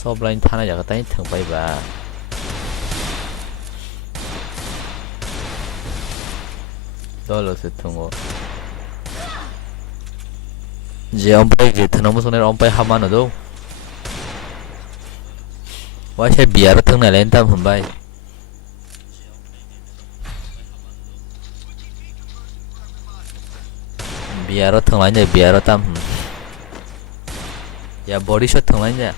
सब लाइन थाना जाकर तहीं थंग पाई बा दौलो से थंगो जे अम्पाई जे थना मुसोने अम्पाई हामानो दो वाशे बियार थंगना लाइन ताम हमबाई बियार थंगलाइन जे बियार ताम या बॉडी शॉट थंगलाइन जे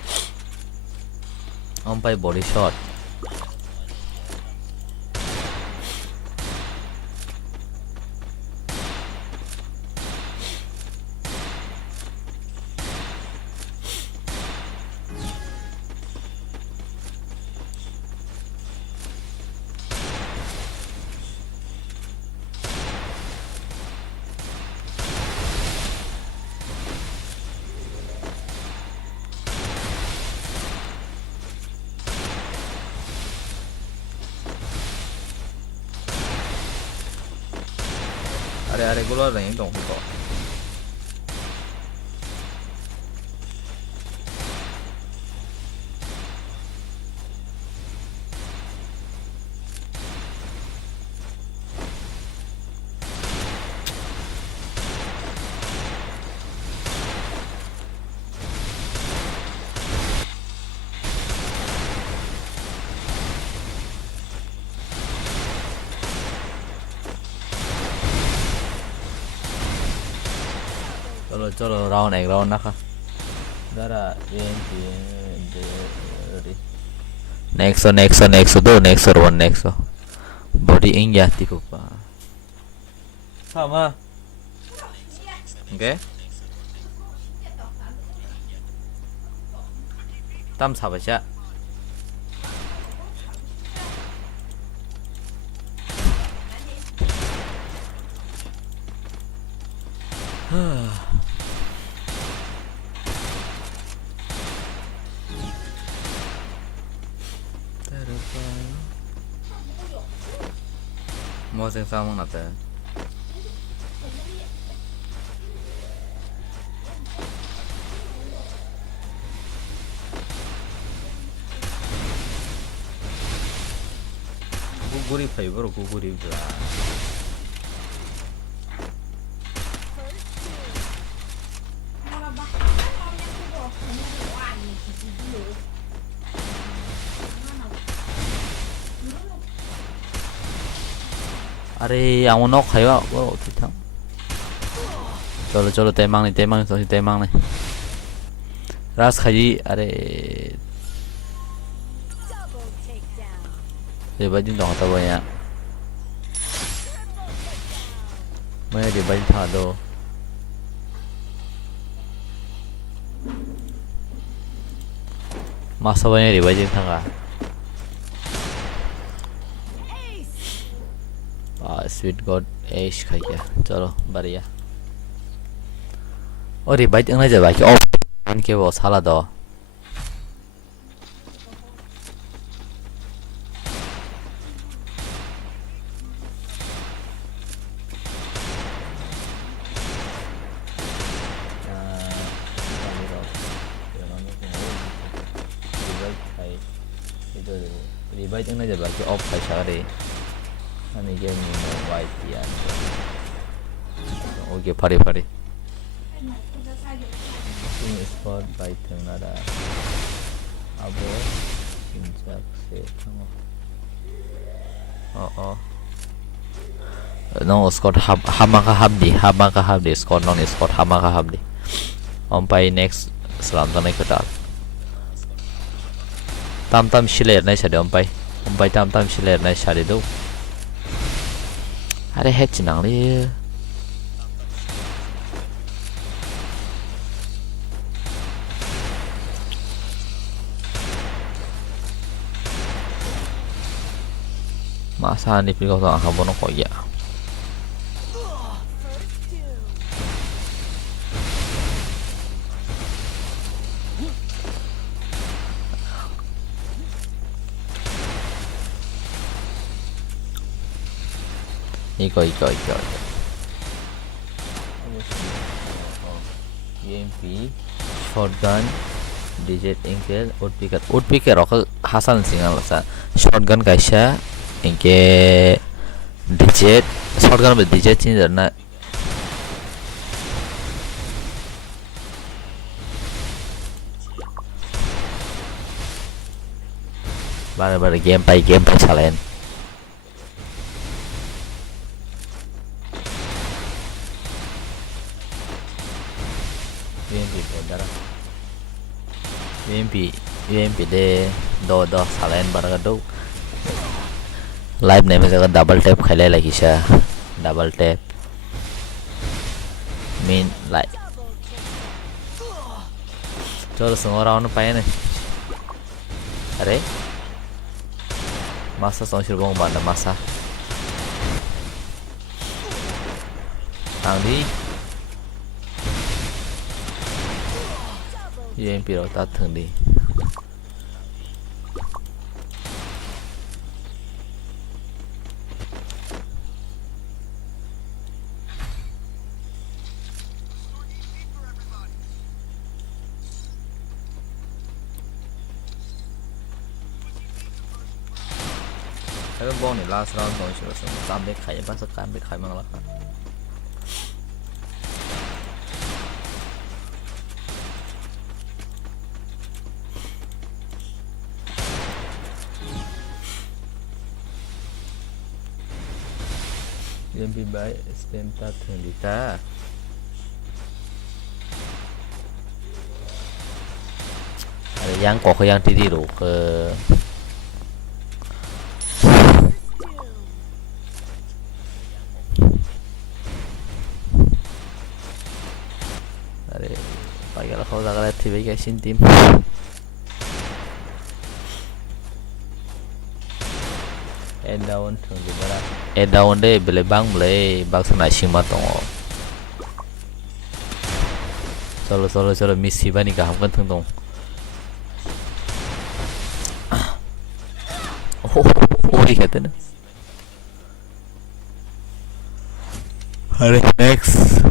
अम्पाई बॉडी शॉट अरे अरे गुलो नहीं तो हुको चलो चलो राउंड एक राउंड नखा दारा नेक्स्ट नेक्स्ट नेक्स्ट दो नेक्स्ट और वन नेक्स्ट बॉडी इंग जाती को पा sama oke tam sahabat ya mau sing sama nate 구글이 파이브로 구글이 브라 अरे आओ नॉक है वाह वो ठीक था चलो चलो तेमांग ने रास खाई अरे ये बजिंग तो होता है मैं ये बजिंग था दो मासा बने ये बजिंग था का स्वीट गॉड एश खाइए चलो बढ़िया और ये बाइट अंगना जब आके ऑफ के वो साला दो invite ang najaba ki off khai sagare ani game ni no white yan okay pare team spot by tengara abo injak se thango no Scott hamaka habdi Scott non Scott hamaka habdi ompai next salam tanai ketal tam shiler nai sade ompai tam shiler nai sade do are hatch nang li masa ni pilih kau tak bono kau ya Iko EMP shotgun digit engkel woodpecker rok hasan singal sa shotgun kaisa engke digit shotgun be digit chin na bare game pai chalen UMP de do salen baraga do live name jaga double tap khaile lagisa double tap mean like cholo songo round paye ne are masa song shirbong banda masa angdi UMP ro ta thang di cái bom này last round rồi sửa tam để khai bắt sắc cam để khai mang là lebih baik stem tak terlita ada yang kok yang tidur ke pakai kalau tak ada TV guys tim down deh beli bang sana sima tongo solo misi bani kaham kan tong oh iya kata na hari next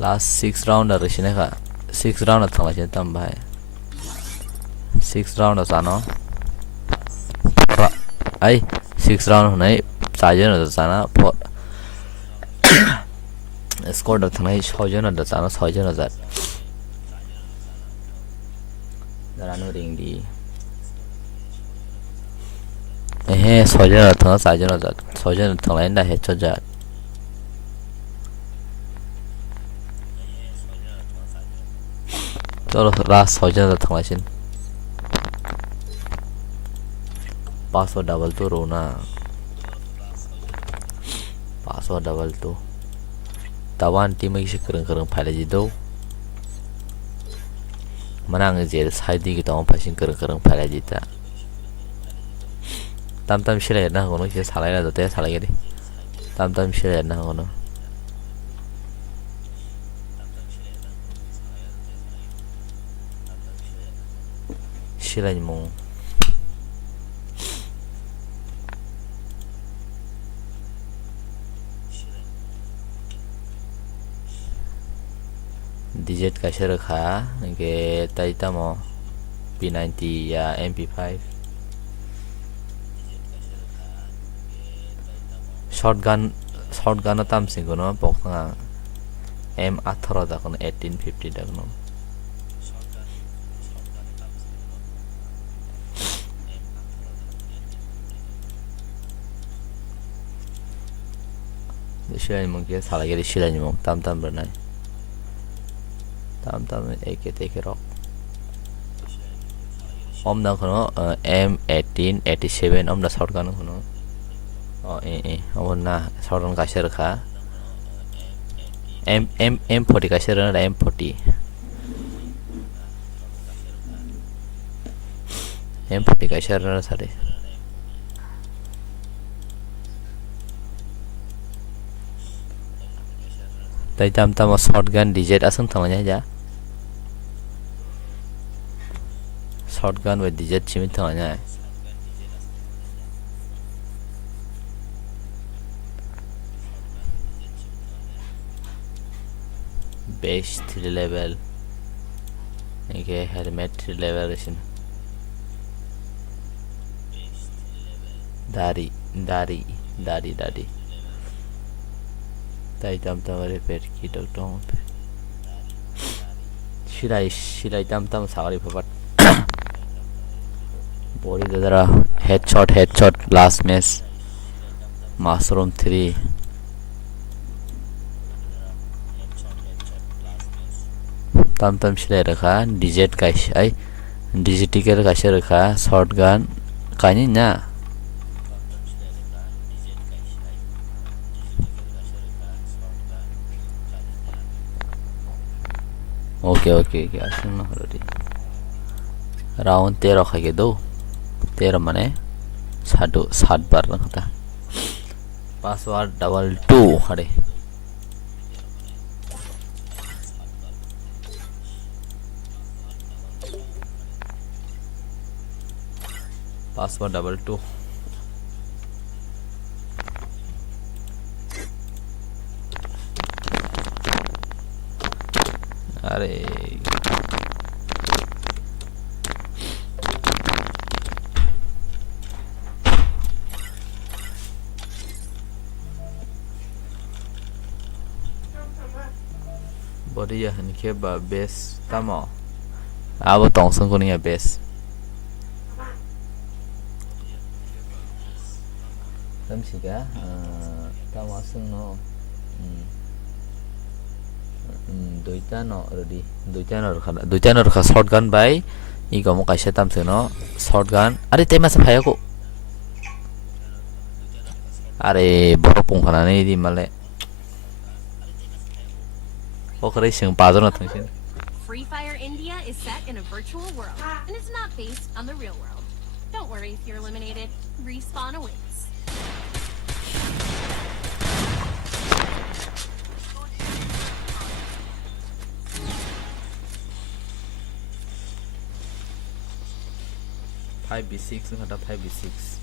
last 6 round ada sini kak 6 round atau macam tambah 6 round atau sana ay 6 round naik saja ada sana pot score atau naik 6 John ada sana 6 John ada darano ring di 6 John atau 4 John ada 6 John atau lain dah headshot jat चलो last 6 জন थांगासिन password double तो रोना password double तो tawan team से करं file जी दो मनांग जे साइडी की tawan फासिन करं file जी ता तम शिले ना होनो के सालाय ना दते सालाय के तम शिले ना होनो शिलाय मो digit kaisa rokha hingke tai tamo P90 ya MP5 shotgun no tam singono poknga M18 dakon 1850 dakon Silai mungkin salah jadi silai mung tam bernai tam eke rok om da kono M18 87 om da shotgun kono om na shotgun kaisa rokha M40 kaisa rokha M40 kaisa rokha sare tai tam shotgun digit asung thamanya ja shotgun with digit chimi thamanya base 3 level okay helmet 3 level isin dari tai tam repair kit dong silai tam sagari phapat body dadara headshot last match mushroom 3 tam silai rakha digit kaisa ai digital kaisa rakha shotgun kaini na okay asung na already round 13 khage do 13 mane 7 bar rakhta password 22 hare password 22 अरे body ya hanike ba base tamo abo tongsong kuning ya base tamsiga tamo asung no duita no rokha shotgun bai igo mo kaisa tamse no shotgun are te masa phaya ko are borok pungkhana nei di male okre sing pajono thangsin Free Fire India is set in a virtual world and it's not based on the real world. Don't worry if you're eliminated. Respawn awaits. Five B6 ada 5B6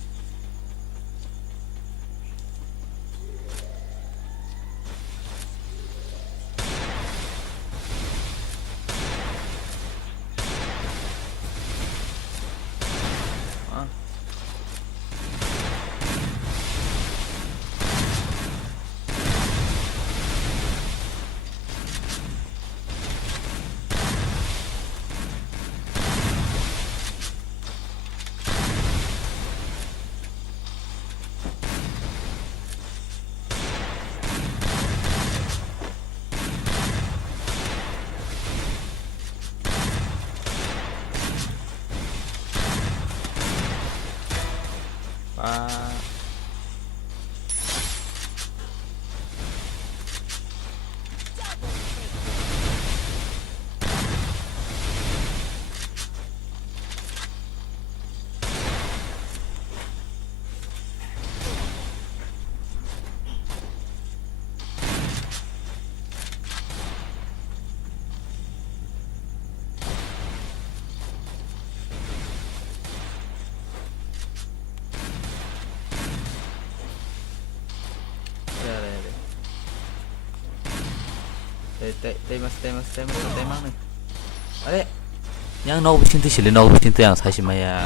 Temas nih. Are, yang no cinta sih, no cinta yang saya maya.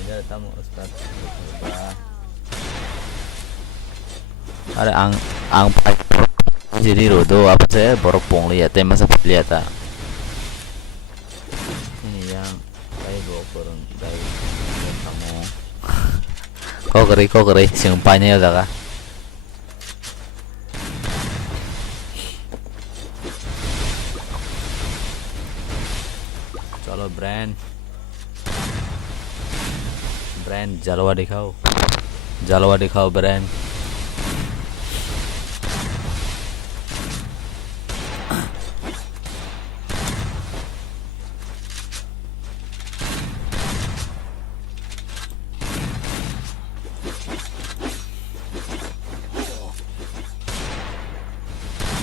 Aja tamu Ustaz. Are ang jadi rodo apa saya borok pong lihat temas apa lihat ah. Ini yang saya bawa kurang dari kamu. Kau keri, siapa ya zaga? चलो brand जलवा दिखाओ brand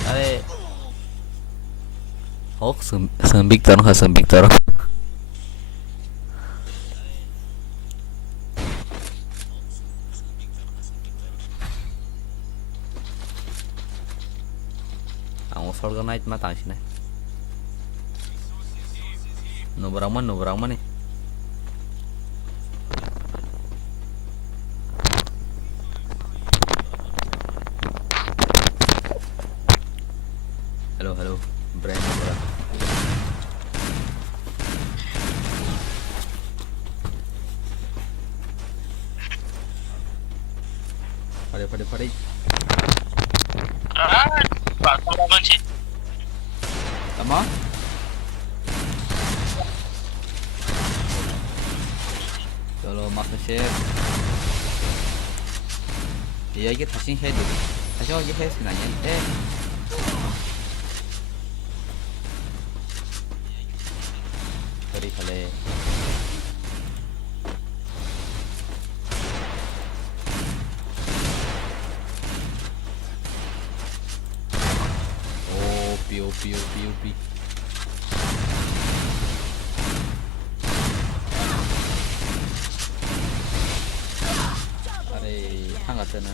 अरे oh Victor ang organize matang sini no berang mana nih halo brand pada Tama? Kalau master chef dia 이게 다시 해야 돼. 다시 이게 해서 나냐? 그리 갈래. OP. Are hangat na.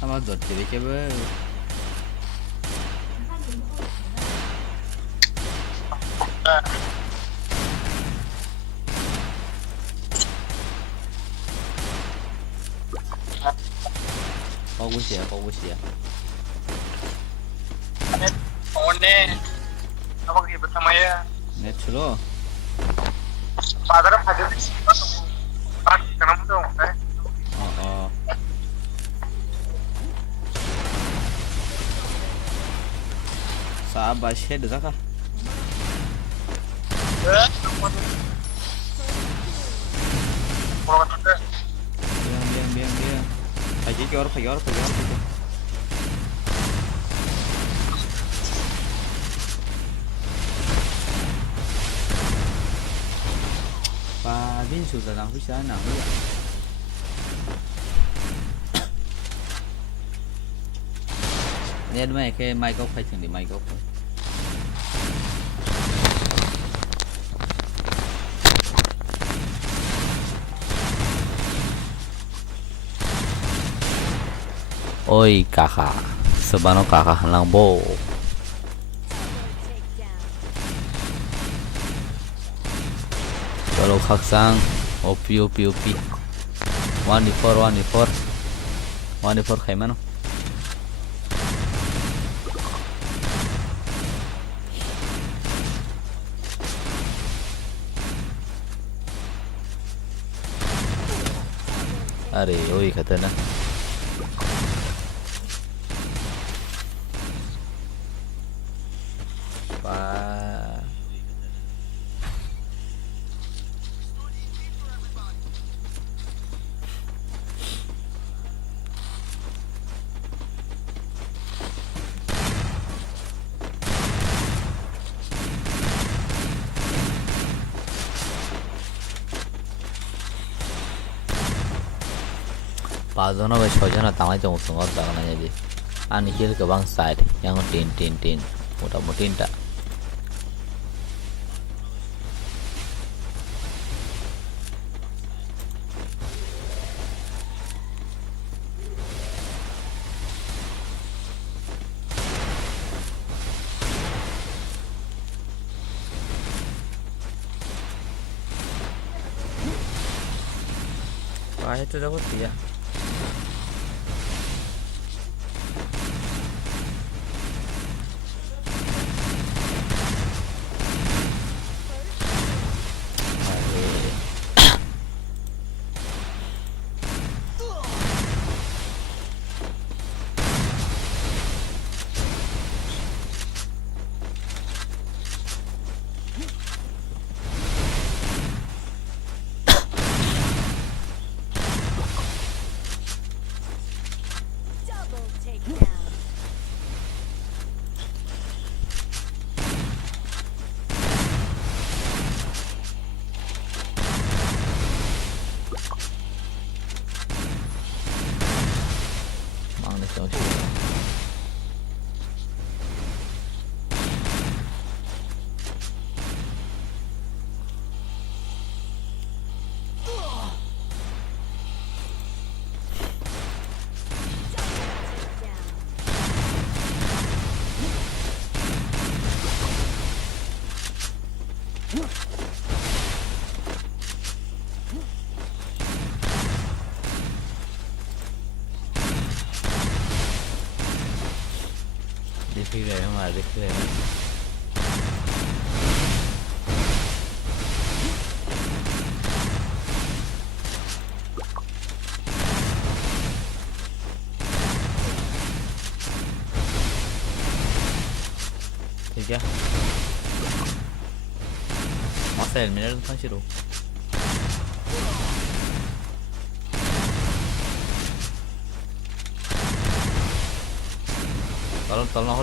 Sama dot jadi kebe. Bagus ya. Apa gitu sama ya? Net slow. Padahal aja sih. Kenapa dong? Oh. Sabar sih dah kah? Biang. Pergi or. Và viên chủ là đang phía nào nữa. Nghe đúng mày cái mic phải chừng để mic gốc. Oi kakak, sebano kakak halang bo. Kalau kaksang, OP. 1d4 kayak mana? Are, oi katana. 5जना बै 6जना थांनाय दं सिङाव जागोन आदि आंनि किल गोबां side yang tin मथा-मथि ता itu dapat dia देखी गए हमारे देख रहे हैं ठीक है masa elmineler tentang siru tolong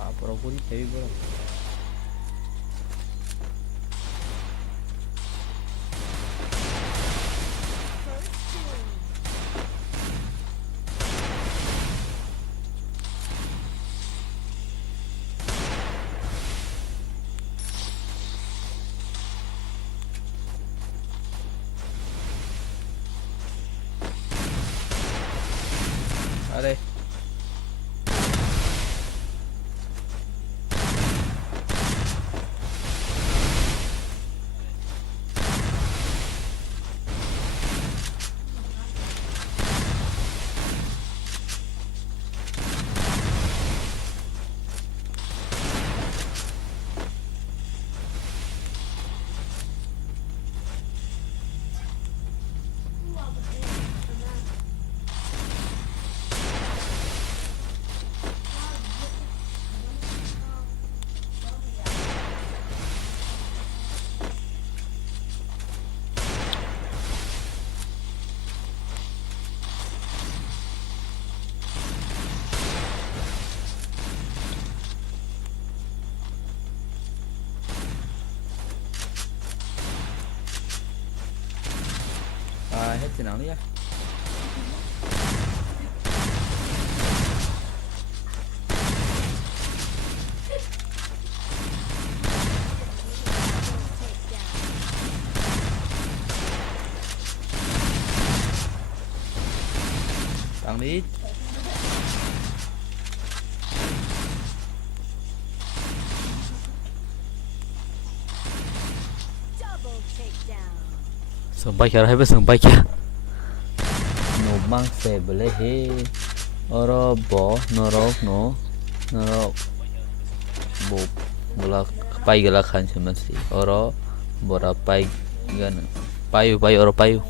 Are pura-pura heavy bro Are hết tiền nào nữa Tăng đi Sumpah kira hebat sumpah kira. Nubang se boleh he. Oro bo norok no norok bo bola pai gala khan semasi. Oro bora pai gan payu oro payu.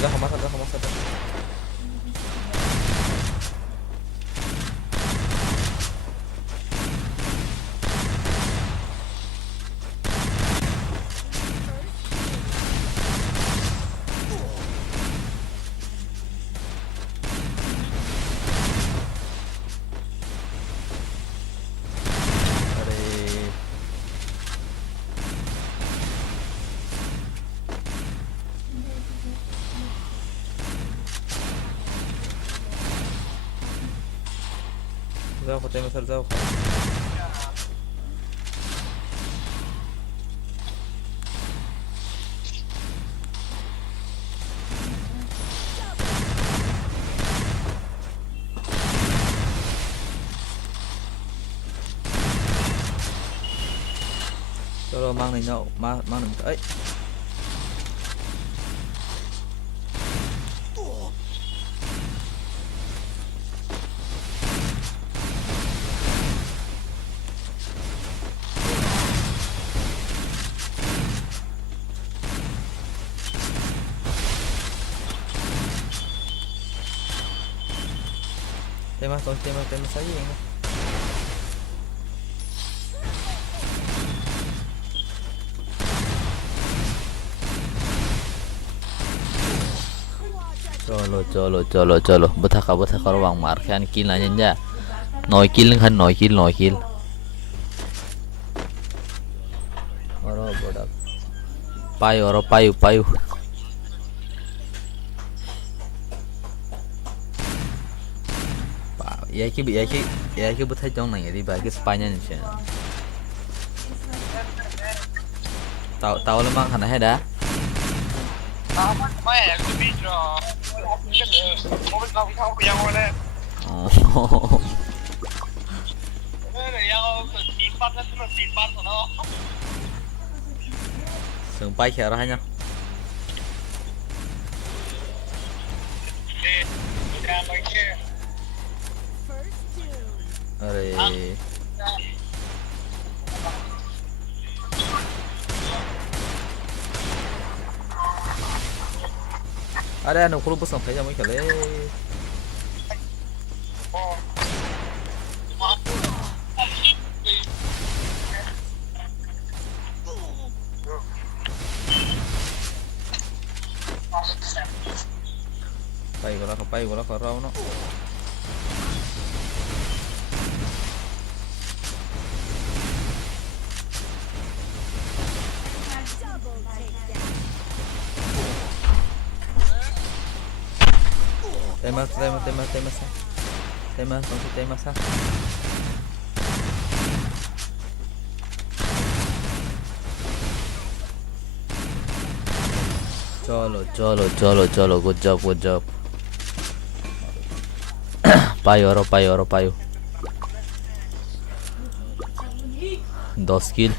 Dah masak. Jauh, kota besar jauh. Rồi mang này nhậu, mang này ấy. Temas saja ini. Cholo bethaka ruang markan kill nanya ya noi kill kan noi kill oro bodak payu ya ki bethai jong nang di bagi spanya ni tahu lemang kana heda Mày có biết rồi. Không biết không có nhau đây. Đây là nhau tìm bắt của nó. Sừng bay khéo ra nha. अरे ada anu kulo busang saja mungkin le pai gola ka raw no temas ha cholo good job payo 2 kill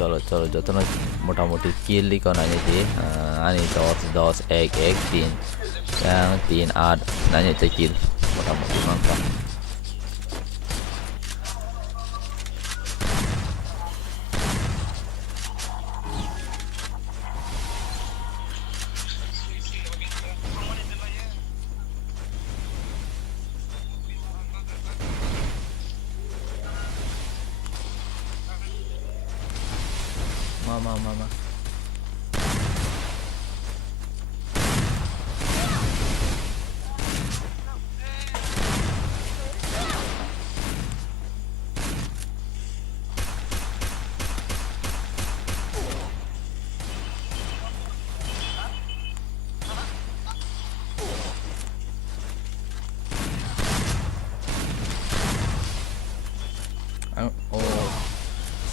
चलो जतना मोटा-मोटी किल nanya je ani 10 1 3 yang 3 8 nanya je kill moटा-मोटी mangka mama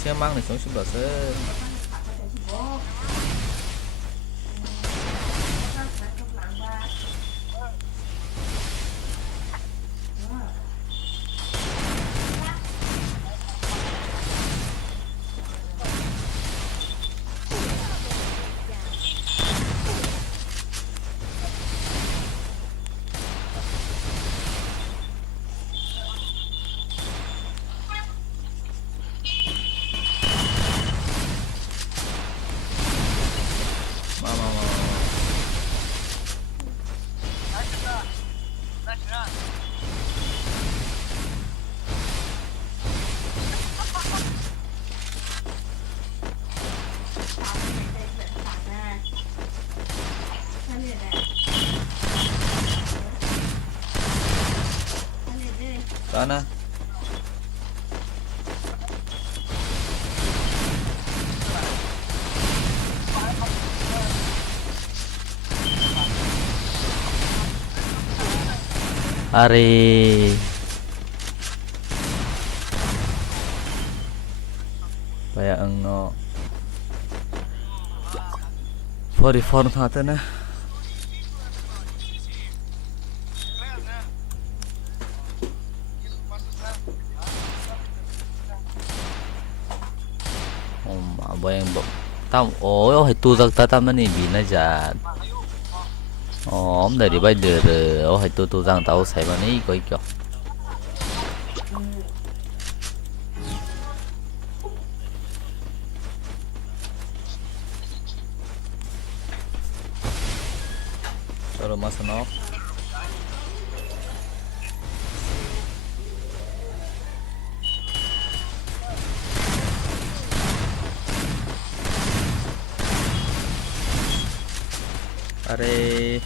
xem mang này xuống xung đột sẽ đó nè Ari Baya ang no 44 thằng tên nè Bayang tam oh hay tu giặc ta tam này bị nó già ông đây đi bây giờ oh hay tu giặc tao sai mà này coi kìa rồi mà nó Are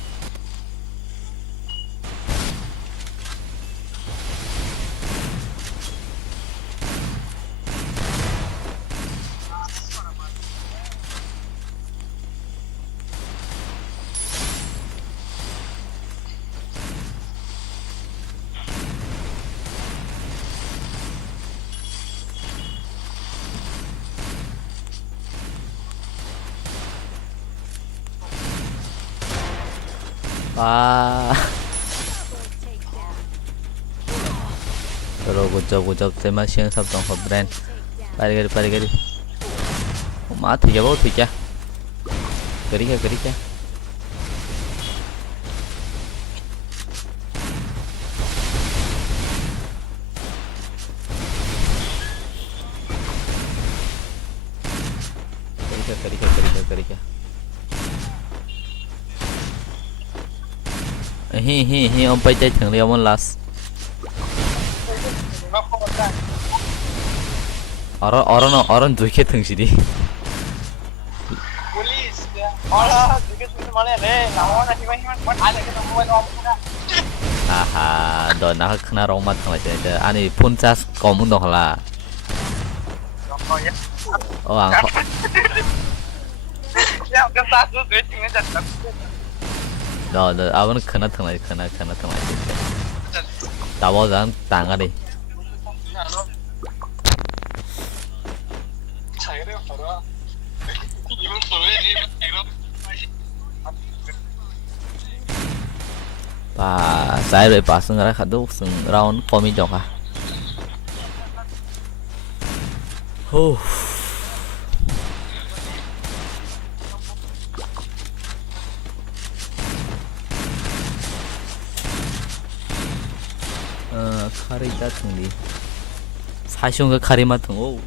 Rồi good job tema siang sab tong ho brand pari gari ma thu ja बहुत ठीक है करी क्या करी क्या hi ông bay chạy thằng Leo mon last 어런 두개 등실이 police ora juga semuanya le lawan aja mah ada kita mau ngomong 아하 너 나가 크나 롱맛 같아 아니 폰자스 검은 너 할라 안 ya kan satu tuh tinggal jatuh 너 아버는 크나 탕라 나보단 땅아리 차이를 벌어 이거 벌어 và sai rồi bà sưng ra khát đúc sưng round for me chọc à 칼이 있다 등리 사시온가 칼이 맡은 오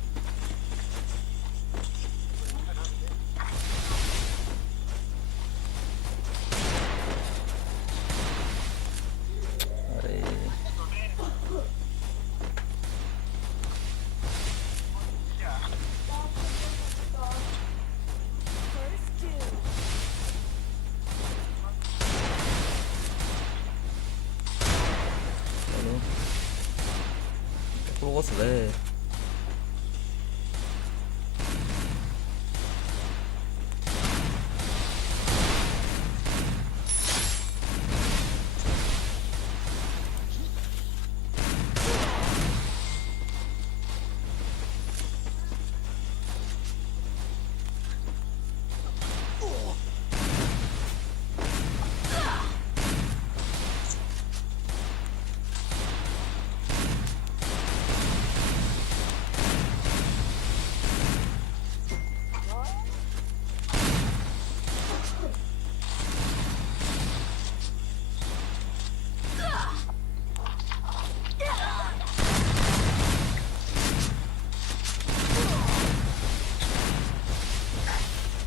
먹었어 네.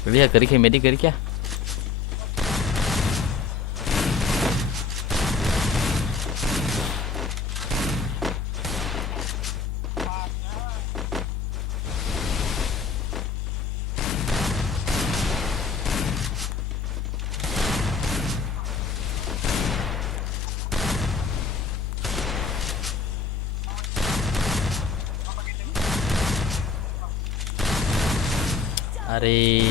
Lihat kari ke medik kari kya Are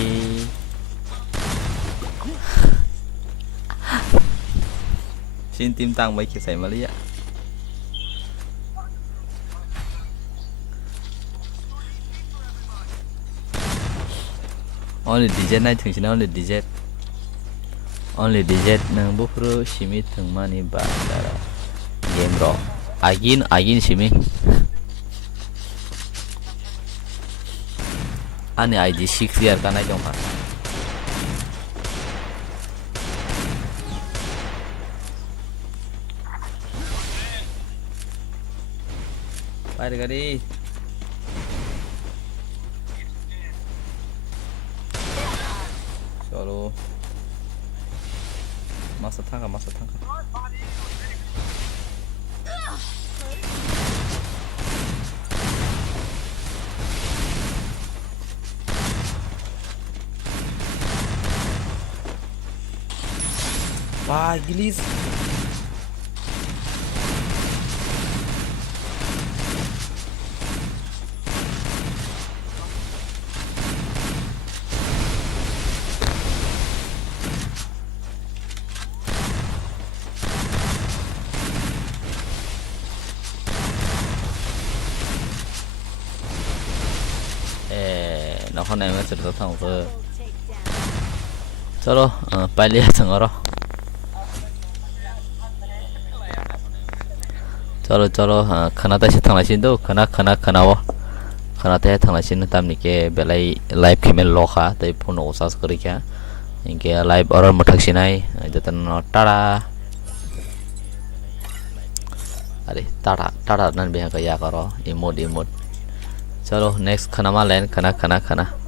xin tim tăng mấy cái xảy mà lý ạ only DJ này thường chỉ only DJ nang bufro shimi thường mani ba game ro agin shimi ani ID 6 year ka na jong ma Bye gari chalo masa thanga Wah, gilis. Nó con này mới sẽ có thằng vừa. Chalo, 빨리 thằng ở đó. Chalo khana ta thang lasin do khana wo khana ta thang lasin tam ni ke belai live kemel lokha tai phone o sas kari kya inke live order mathak sinai jatan tada are tada nan beha ka ya karo emote chalo next khana ma len khana